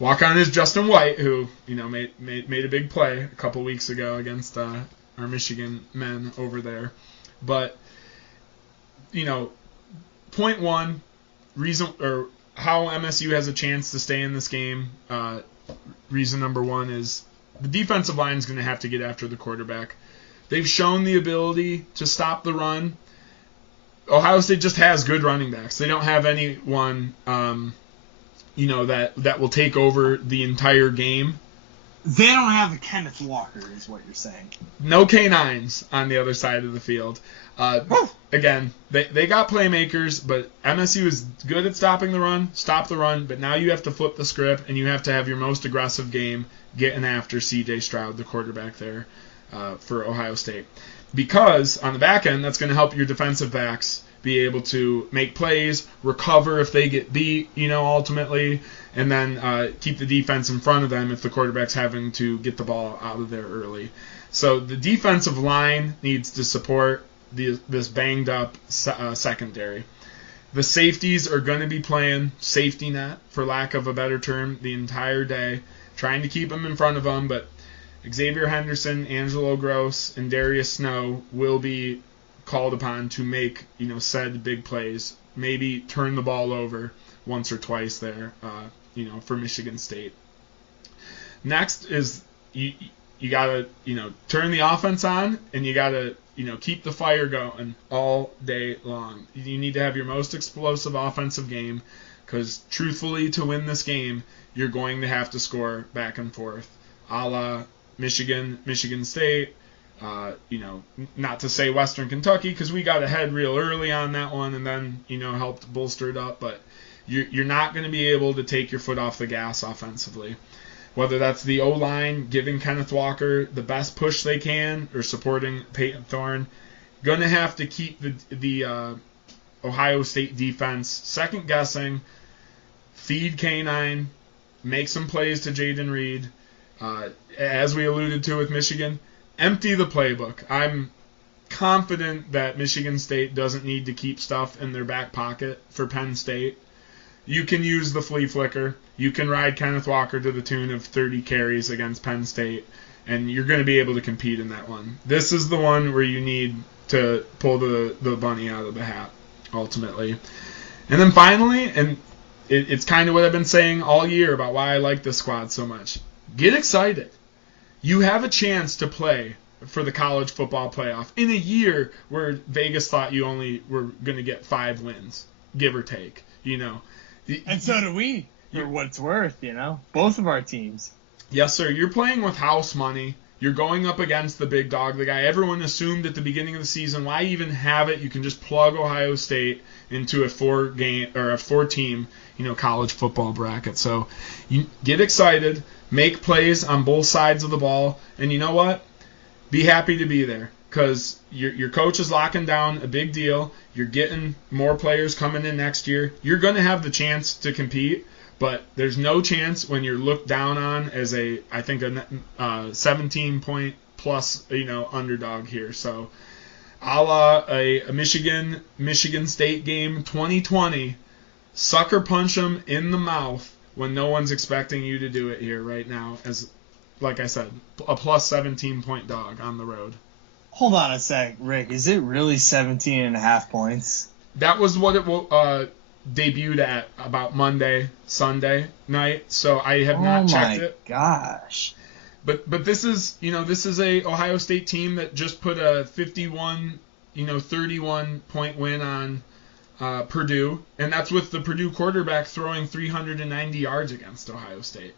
Walk-on is Justin White, who made a big play a couple weeks ago against our Michigan men over there. But point one, reason or how MSU has a chance to stay in this game. Reason number 1 is the defensive line is going to have to get after the quarterback. They've shown the ability to stop the run. Ohio State just has good running backs. They don't have anyone, that will take over the entire game. They don't have a Kenneth Walker, is what you're saying. No K9s on the other side of the field. Again, they got playmakers, but MSU is good at stop the run, but now you have to flip the script, and you have to have your most aggressive game getting after C.J. Stroud, the quarterback there for Ohio State. Because on the back end, that's going to help your defensive backs be able to make plays, recover if they get beat, ultimately, and then keep the defense in front of them if the quarterback's having to get the ball out of there early. So the defensive line needs to support this banged-up secondary. The safeties are going to be playing safety net, for lack of a better term, the entire day, trying to keep them in front of them, but Xavier Henderson, Angelo Gross, and Darius Snow will be called upon to make, said big plays, maybe turn the ball over once or twice there, for Michigan State. Next is you got to, turn the offense on, and you got to, keep the fire going all day long. You need to have your most explosive offensive game because, truthfully, to win this game, you're going to have to score back and forth, a la Michigan State, not to say Western Kentucky because we got ahead real early on that one and then, helped bolster it up, but you're not going to be able to take your foot off the gas offensively. Whether that's the O-line giving Kenneth Walker the best push they can or supporting Peyton Thorne, going to have to keep the Ohio State defense second-guessing, feed K9, make some plays to Jaden Reed. As we alluded to with Michigan, empty the playbook. I'm confident that Michigan State doesn't need to keep stuff in their back pocket for Penn State. You can use the flea flicker. You can ride Kenneth Walker to the tune of 30 carries against Penn State, and you're going to be able to compete in that one. This is the one where you need to pull the bunny out of the hat, ultimately. And then finally, and it's kind of what I've been saying all year about why I like this squad so much, get excited. You have a chance to play for the college football playoff in a year where Vegas thought you only were going to get 5 wins, give or take, And so do we, for what it's worth, both of our teams. Yes, sir. You're playing with house money. You're going up against the big dog, the guy everyone assumed at the beginning of the season. Why even have it? You can just plug Ohio State into a 4-team, college football bracket. So you get excited, make plays on both sides of the ball, and you know what? Be happy to be there because your coach is locking down a big deal. You're getting more players coming in next year. You're going to have the chance to compete, but there's no chance when you're looked down on as a 17-point plus, underdog here. So a la a Michigan State game 2020, sucker punch them in the mouth when no one's expecting you to do it here right now as, like I said, a plus 17-point dog on the road. Hold on a sec, Rick. Is it really 17.5 points? That was what it debuted at about Sunday night. So I have not checked it. Oh my gosh! But this is a Ohio State team that just put a 31-point win on Purdue, and that's with the Purdue quarterback throwing 390 yards against Ohio State.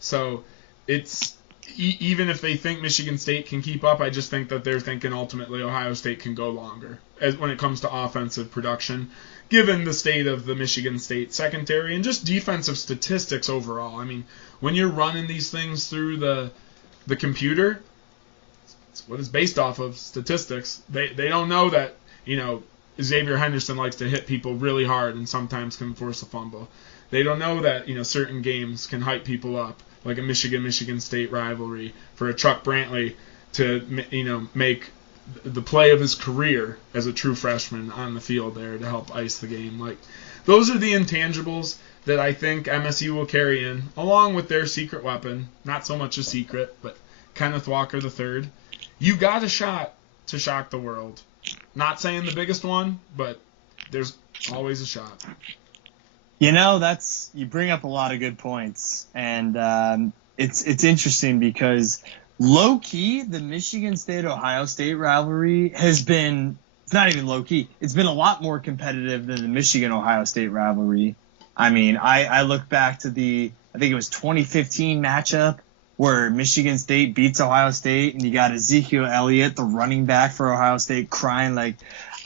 So it's even if they think Michigan State can keep up, I just think that they're thinking ultimately Ohio State can go longer when it comes to offensive production, given the state of the Michigan State secondary and just defensive statistics overall. I mean, when you're running these things through the computer, it's what it's based off of, statistics. They don't know that, Xavier Henderson likes to hit people really hard and sometimes can force a fumble. They don't know that, certain games can hype people up, like a Michigan State rivalry, for a Chuck Brantley to, make the play of his career as a true freshman on the field there to help ice the game. Like, those are the intangibles that I think MSU will carry in, along with their secret weapon. Not so much a secret, but Kenneth Walker III. You got a shot to shock the world. Not saying the biggest one, but there's always a shot. You bring up a lot of good points, and it's interesting because low key the Michigan State-Ohio State rivalry has been, it's not even low key, it's been a lot more competitive than the Michigan-Ohio State rivalry. I mean, I look back to I think it was 2015 matchup where Michigan State beats Ohio State, and you got Ezekiel Elliott, the running back for Ohio State, crying like,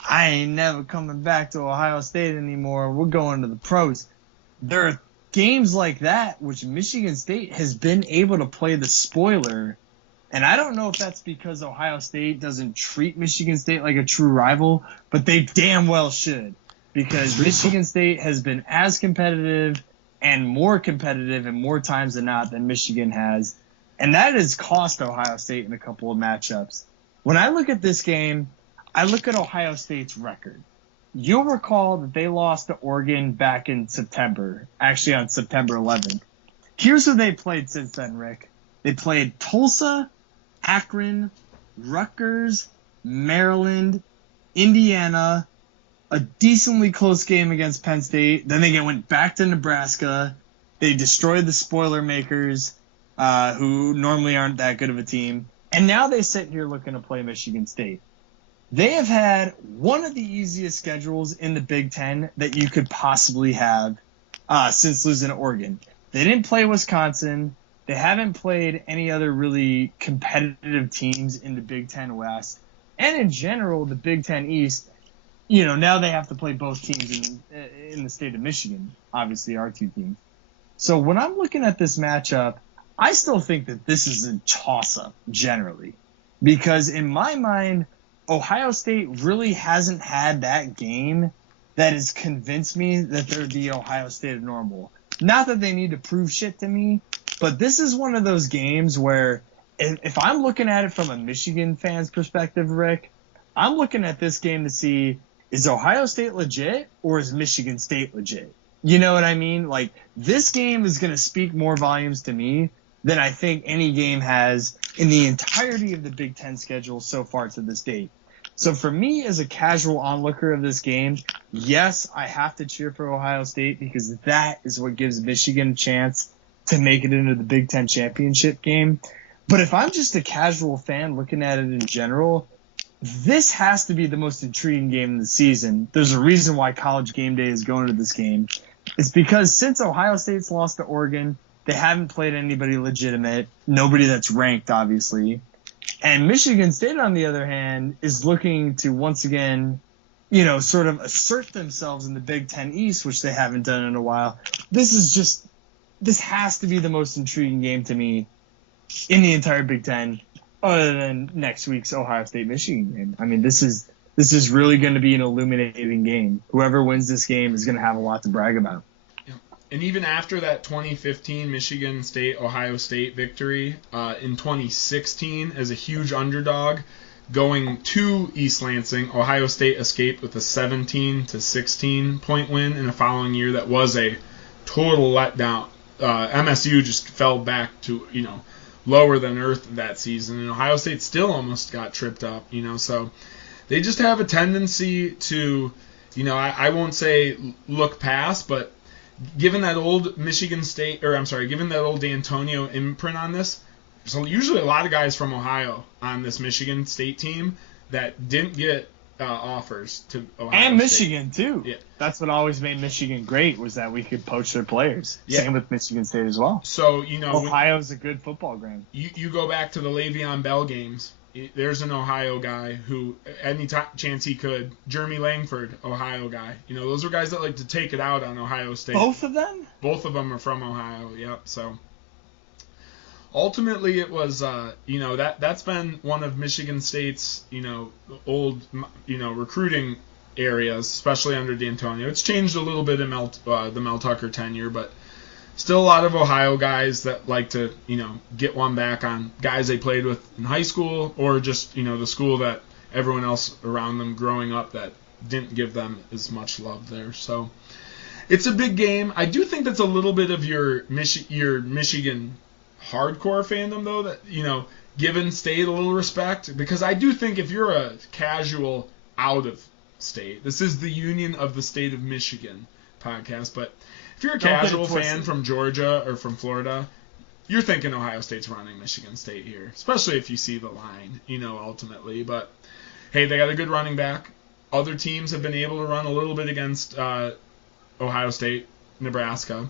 I ain't never coming back to Ohio State anymore. We're going to the pros. There are games like that which Michigan State has been able to play the spoiler, and I don't know if that's because Ohio State doesn't treat Michigan State like a true rival, but they damn well should, because Michigan State has been as competitive and more times than not than Michigan has, and that has cost Ohio State in a couple of matchups. When I look at this game, I look at Ohio State's record. You'll recall that they lost to Oregon back in September, actually on September 11th. Here's who they played since then, Rick. They played Tulsa, Akron, Rutgers, Maryland, Indiana, a decently close game against Penn State. Then they went back to Nebraska. They destroyed the Spoilermakers, who normally aren't that good of a team. And now they sit here looking to play Michigan State. They have had one of the easiest schedules in the Big Ten that you could possibly have since losing to Oregon. They didn't play Wisconsin. They haven't played any other really competitive teams in the Big Ten West. And in general, the Big Ten East, now they have to play both teams in the state of Michigan, obviously our two teams. So when I'm looking at this matchup, I still think that this is a toss-up generally. Because in my mind, Ohio State really hasn't had that game that has convinced me that they're the Ohio State of normal. Not that they need to prove shit to me, but this is one of those games where if I'm looking at it from a Michigan fan's perspective, Rick, I'm looking at this game to see, is Ohio State legit or is Michigan State legit? You know what I mean? Like, this game is going to speak more volumes to me than I think any game has in the entirety of the Big Ten schedule so far to this date. So for me, as a casual onlooker of this game, yes, I have to cheer for Ohio State because that is what gives Michigan a chance to make it into the Big Ten championship game. But if I'm just a casual fan looking at it in general, this has to be the most intriguing game in the season. There's a reason why College Game Day is going to this game. It's because since Ohio State's lost to Oregon, they haven't played anybody legitimate, nobody that's ranked, obviously. And Michigan State, on the other hand, is looking to once again, sort of assert themselves in the Big Ten East, which they haven't done in a while. This has to be the most intriguing game to me in the entire Big Ten, other than next week's Ohio State-Michigan game. I mean, this is really going to be an illuminating game. Whoever wins this game is going to have a lot to brag about. And even after that 2015 Michigan State-Ohio State victory, in 2016, as a huge underdog, going to East Lansing, Ohio State escaped with a 17-16 point win in the following year. That was a total letdown. MSU just fell back to, lower than earth that season, and Ohio State still almost got tripped up, so they just have a tendency to, I won't say look past, but given that old given that old D'Antonio imprint on this, there's usually a lot of guys from Ohio on this Michigan State team that didn't get offers to Ohio and State. Michigan too. Yeah. That's what always made Michigan great, was that we could poach their players. Yeah. Same with Michigan State as well. So Ohio's a good football ground. You go back to the Le'Veon Bell games. There's an Ohio guy who, any chance he could, Jeremy Langford, Ohio guy. Those are guys that like to take it out on Ohio State. Both of them? Both of them are from Ohio. Yep. So ultimately, it was that's been one of Michigan State's old recruiting areas, especially under D'Antonio. It's changed a little bit in the Mel Tucker tenure, but still a lot of Ohio guys that like to, get one back on guys they played with in high school, or just, the school that everyone else around them growing up that didn't give them as much love there. So it's a big game. I do think that's a little bit of your Michigan hardcore fandom, though, that, giving State a little respect, because I do think if you're a casual out of state, this is the Union of the State of Michigan podcast, but if you're a casual fan from Georgia or from Florida, you're thinking Ohio State's running Michigan State here, especially if you see the line, ultimately. But, hey, they got a good running back. Other teams have been able to run a little bit against Ohio State, Nebraska.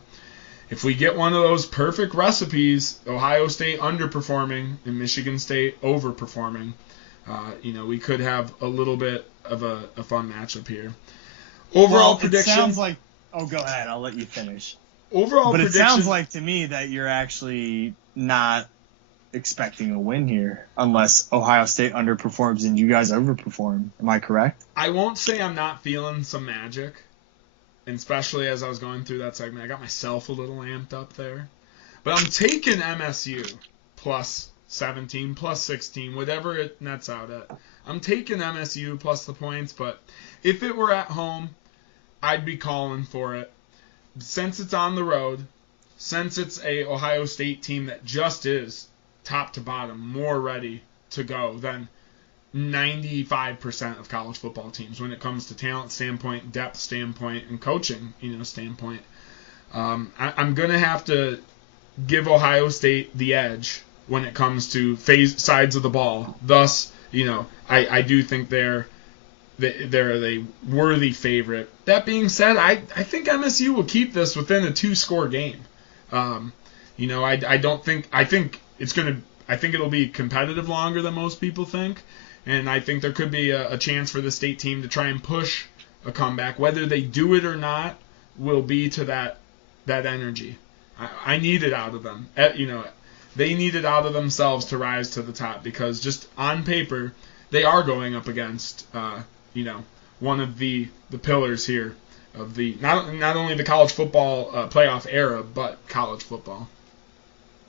If we get one of those perfect recipes, Ohio State underperforming and Michigan State overperforming, we could have a little bit of a fun matchup here. Overall prediction. It sounds like. Oh, go ahead. I'll let you finish. Overall but prediction. It sounds like to me that you're actually not expecting a win here unless Ohio State underperforms and you guys overperform. Am I correct? I won't say I'm not feeling some magic, and especially as I was going through that segment. I got myself a little amped up there. But I'm taking MSU plus 17, plus 16, whatever it nets out at. I'm taking MSU plus the points, but if it were at home, I'd be calling for it. Since it's on the road, since it's a Ohio State team that just is top to bottom more ready to go than 95% of college football teams when it comes to talent standpoint, depth standpoint, and coaching standpoint, I'm going to have to give Ohio State the edge when it comes to sides of the ball. Thus, I do think they're a worthy favorite. That being said, I think MSU will keep this within a 2-score game. I think it'll be competitive longer than most people think, and I think there could be a chance for the State team to try and push a comeback. Whether they do it or not will be to that energy. I need it out of them. They need it out of themselves to rise to the top, because just on paper, they are going up against one of the pillars here of the not only the college football playoff era, but college football.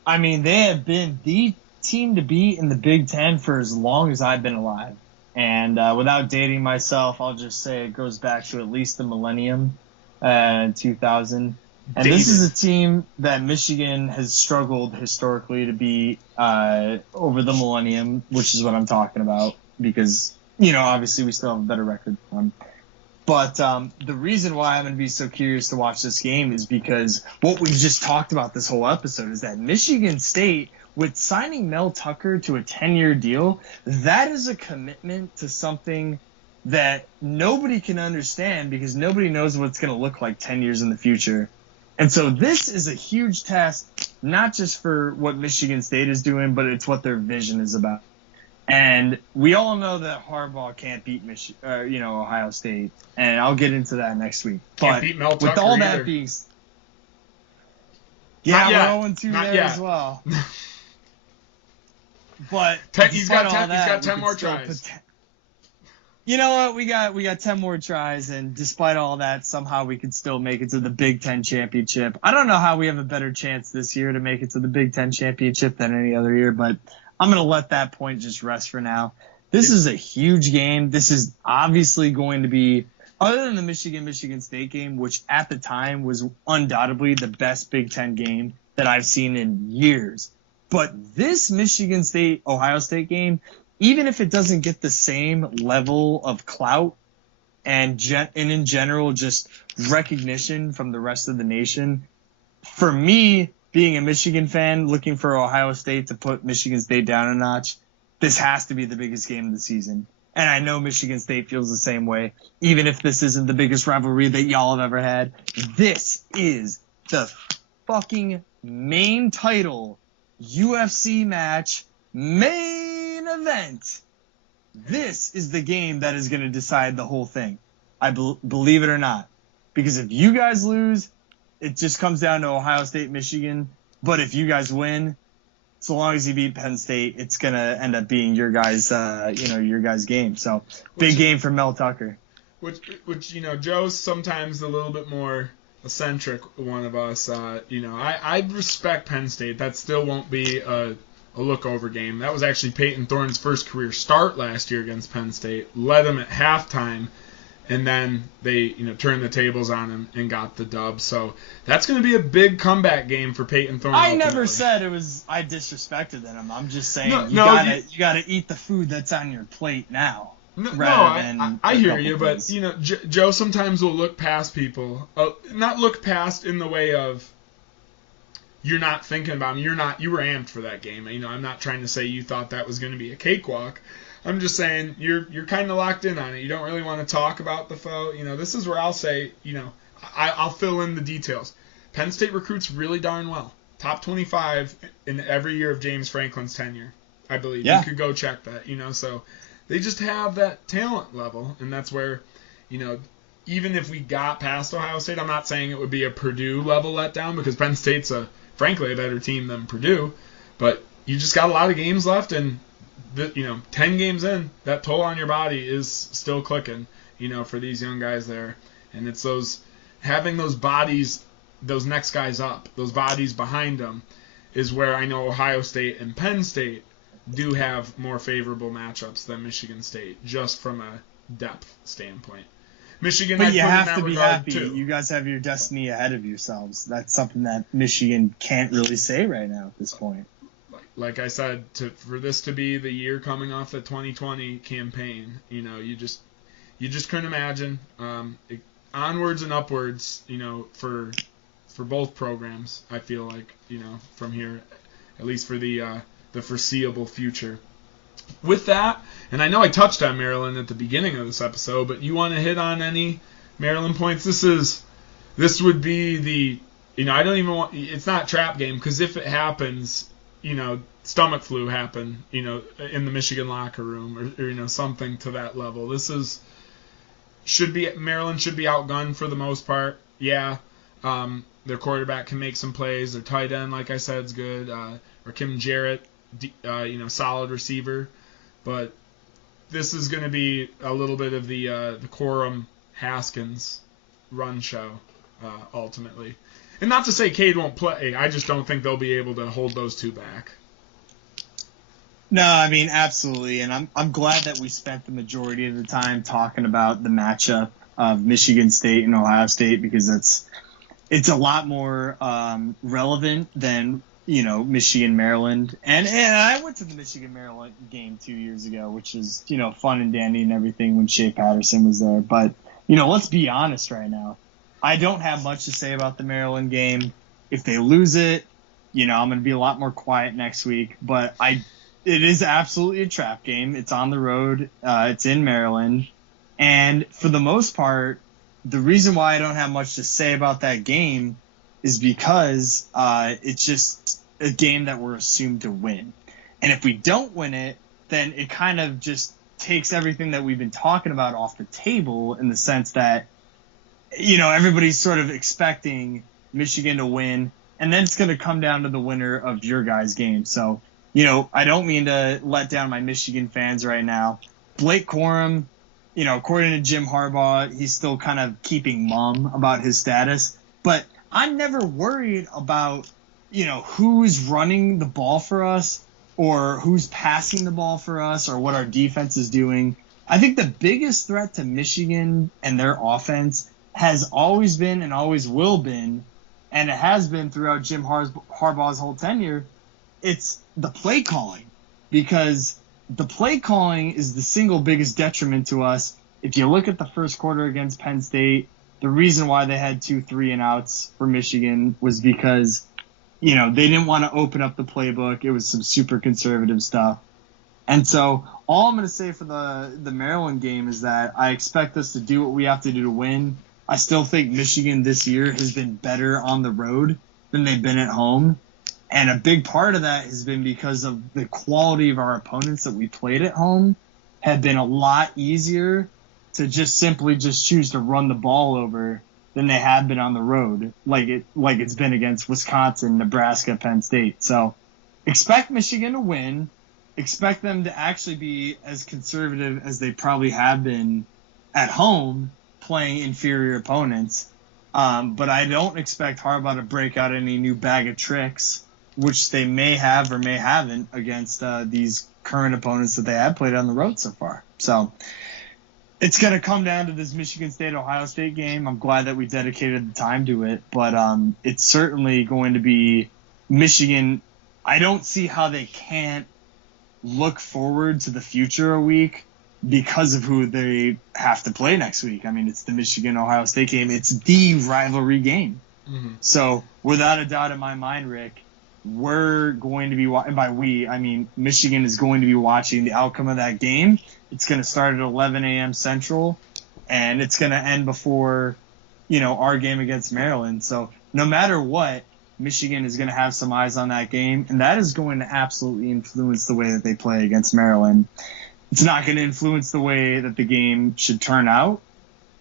I mean, they have been the team to beat in the Big Ten for as long as I've been alive. And without dating myself, I'll just say it goes back to at least the millennium, 2000. And this is a team that Michigan has struggled historically to beat over the millennium, which is what I'm talking about, because obviously we still have a better record than them. But the reason why I'm going to be so curious to watch this game is because what we've just talked about this whole episode is that Michigan State, with signing Mel Tucker to a 10-year deal, that is a commitment to something that nobody can understand, because nobody knows what it's going to look like 10 years in the future. And so this is a huge test, not just for what Michigan State is doing, but it's what their vision is about. And we all know that Harbaugh can't beat Ohio State, and I'll get into that next week. Can't beat Mel Tucker with all either. That being, we're 0-2 there yet. as well. But he's got 10 more tries. You know what? We got 10 more tries, and despite all that, somehow we could still make it to the Big Ten championship. I don't know how we have a better chance this year to make it to the Big Ten championship than any other year, but I'm going to let that point just rest for now. This is a huge game. This is obviously going to be, other than the Michigan State game, which at the time was undoubtedly the best Big Ten game that I've seen in years. But this Michigan State-Ohio State game, even if it doesn't get the same level of clout and in general just recognition from the rest of the nation, for me, being a Michigan fan, looking for Ohio State to put Michigan State down a notch, this has to be the biggest game of the season. and I know Michigan State feels the same way, even if this isn't the biggest rivalry that y'all have ever had. This is the fucking main title UFC match main event. This is the game that is going to decide the whole thing. I believe it or not. Because if you guys lose, it just comes down to Ohio State, Michigan. But if you guys win, so long as you beat Penn State, it's going to end up being your guys' game. So big game for Mel Tucker. Which Joe's sometimes a little bit more eccentric one of us. I respect Penn State. That still won't be a look-over game. That was actually Peyton Thorne's first career start last year against Penn State. Led him at halftime, and then they turned the tables on him and got the dub. So that's going to be a big comeback game for Peyton Thorne. I never said it was I disrespected him. I'm just saying you gotta eat the food that's on your plate now. I hear you, but Joe sometimes will look past people. Not look past in the way of you're not thinking about him. You were amped for that game. I'm not trying to say you thought that was going to be a cakewalk. I'm just saying you're kind of locked in on it. You don't really want to talk about the foe. This is where I'll say, I'll fill in the details. Penn State recruits really darn well. Top 25 in every year of James Franklin's tenure, I believe. Yeah. You could go check that. So they just have that talent level, and that's where, even if we got past Ohio State, I'm not saying it would be a Purdue level letdown because Penn State's frankly a better team than Purdue, but you just got a lot of games left, and 10 games in, that toll on your body is still clicking, for these young guys there, and it's having those bodies, those next guys up, those bodies behind them, is where I know Ohio State and Penn State do have more favorable matchups than Michigan State, just from a depth standpoint. Michigan, but you have to be happy. Too. You guys have your destiny ahead of yourselves. That's something that Michigan can't really say right now at this point. Like I said, for this to be the year coming off the 2020 campaign, you just couldn't imagine. Onwards and upwards, for both programs. I feel like from here, at least for the foreseeable future. With that, and I know I touched on Maryland at the beginning of this episode, but you want to hit on any Maryland points? This would be the I don't even want, it's not a trap game because if it happens, stomach flu happen, in the Michigan locker room or something to that level. Maryland should be outgunned for the most part. Yeah, their quarterback can make some plays. Their tight end, like I said, is good. Or Kim Jarrett, solid receiver. But this is going to be a little bit of the Corum Haskins run show, ultimately. And not to say Cade won't play. I just don't think they'll be able to hold those two back. No, I mean, absolutely. And I'm glad that we spent the majority of the time talking about the matchup of Michigan State and Ohio State because it's a lot more relevant than Michigan, Maryland. And I went to the Michigan, Maryland game 2 years ago, which is, fun and dandy and everything when Shea Patterson was there. But, let's be honest right now. I don't have much to say about the Maryland game. If they lose it, I'm going to be a lot more quiet next week. But it is absolutely a trap game. It's on the road. It's in Maryland. And for the most part, the reason why I don't have much to say about that game is because it's just a game that we're assumed to win. And if we don't win it, then it kind of just takes everything that we've been talking about off the table in the sense that, everybody's sort of expecting Michigan to win, and then it's going to come down to the winner of your guys' game. So, I don't mean to let down my Michigan fans right now. Blake Corum, according to Jim Harbaugh, he's still kind of keeping mum about his status. But I'm never worried about, who's running the ball for us or who's passing the ball for us or what our defense is doing. I think the biggest threat to Michigan and their offense has always been and always will been, and it has been throughout Jim Harbaugh's whole tenure, it's the play calling. Because the play calling is the single biggest detriment to us. If you look at the first quarter against Penn State, the reason why they had 2 3-and-outs for Michigan was because, they didn't want to open up the playbook. It was some super conservative stuff. And so all I'm going to say for the Maryland game is that I expect us to do what we have to do to win. I still think Michigan this year has been better on the road than they've been at home. And a big part of that has been because of the quality of our opponents that we played at home have been a lot easier to just simply just choose to run the ball over than they have been on the road, like it's been against Wisconsin, Nebraska, Penn State. So expect Michigan to win. Expect them to actually be as conservative as they probably have been at home playing inferior opponents. But I don't expect Harbaugh to break out any new bag of tricks, which they may have or may haven't against these current opponents that they have played on the road so far. So it's going to come down to this Michigan State-Ohio State game. I'm glad that we dedicated the time to it, but it's certainly going to be Michigan. I don't see how they can't look forward to the future a week because of who they have to play next week. I mean, it's the Michigan-Ohio State game. It's the rivalry game. Mm-hmm. So without a doubt in my mind, Rick, we're going to be, and by we, I mean Michigan is going to be watching the outcome of that game. It's going to start at 11 a.m. Central, and it's going to end before, our game against Maryland. So no matter what, Michigan is going to have some eyes on that game, and that is going to absolutely influence the way that they play against Maryland. It's not going to influence the way that the game should turn out,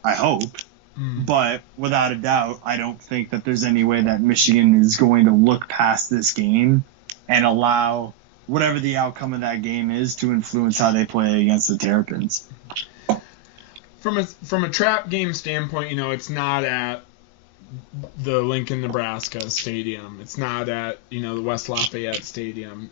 I hope. But without a doubt, I don't think that there's any way that Michigan is going to look past this game and allow whatever the outcome of that game is to influence how they play against the Terrapins. From a trap game standpoint, it's not at the Lincoln, Nebraska stadium. It's not at, the West Lafayette Stadium.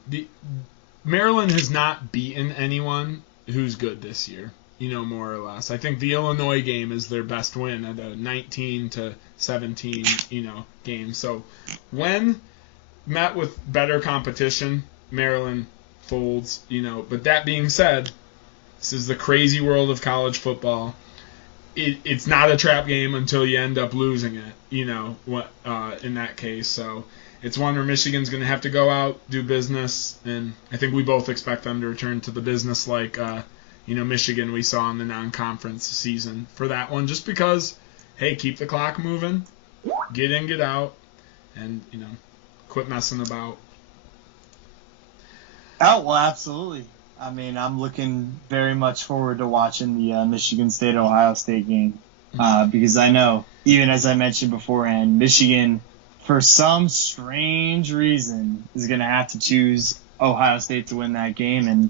Maryland has not beaten anyone who's good this year. More or less. I think the Illinois game is their best win at a 19-17, game. So when met with better competition, Maryland folds, But that being said, this is the crazy world of college football. It's not a trap game until you end up losing it, in that case. So it's one where Michigan's going to have to go out, do business, and I think we both expect them to return to the business like Michigan we saw in the non-conference season for that one, just because, hey, keep the clock moving, get in, get out, and, quit messing about. Oh, well, absolutely. I mean, I'm looking very much forward to watching the Michigan State-Ohio State game because I know, even as I mentioned beforehand, Michigan, for some strange reason, is going to have to choose Ohio State to win that game, and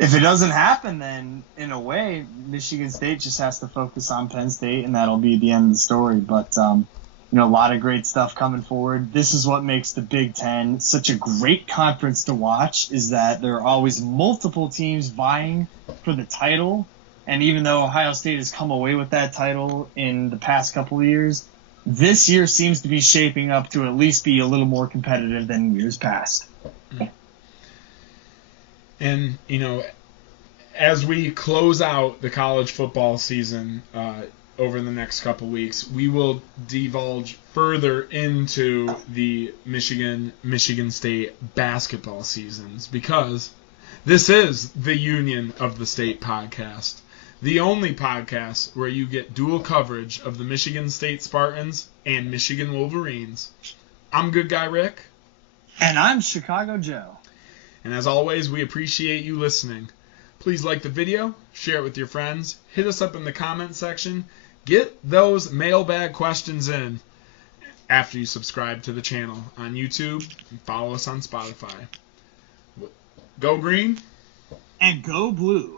if it doesn't happen, then in a way, Michigan State just has to focus on Penn State, and that'll be the end of the story. But, a lot of great stuff coming forward. This is what makes the Big Ten such a great conference to watch, is that there are always multiple teams vying for the title. And even though Ohio State has come away with that title in the past couple of years, this year seems to be shaping up to at least be a little more competitive than years past. And, as we close out the college football season over the next couple weeks, we will divulge further into the Michigan State basketball seasons, because this is the Union of the State podcast, the only podcast where you get dual coverage of the Michigan State Spartans and Michigan Wolverines. I'm Good Guy Rick. And I'm Chicago Joe. And as always, we appreciate you listening. Please like the video, share it with your friends, hit us up in the comment section, get those mailbag questions in after you subscribe to the channel on YouTube and follow us on Spotify. Go green. And go blue.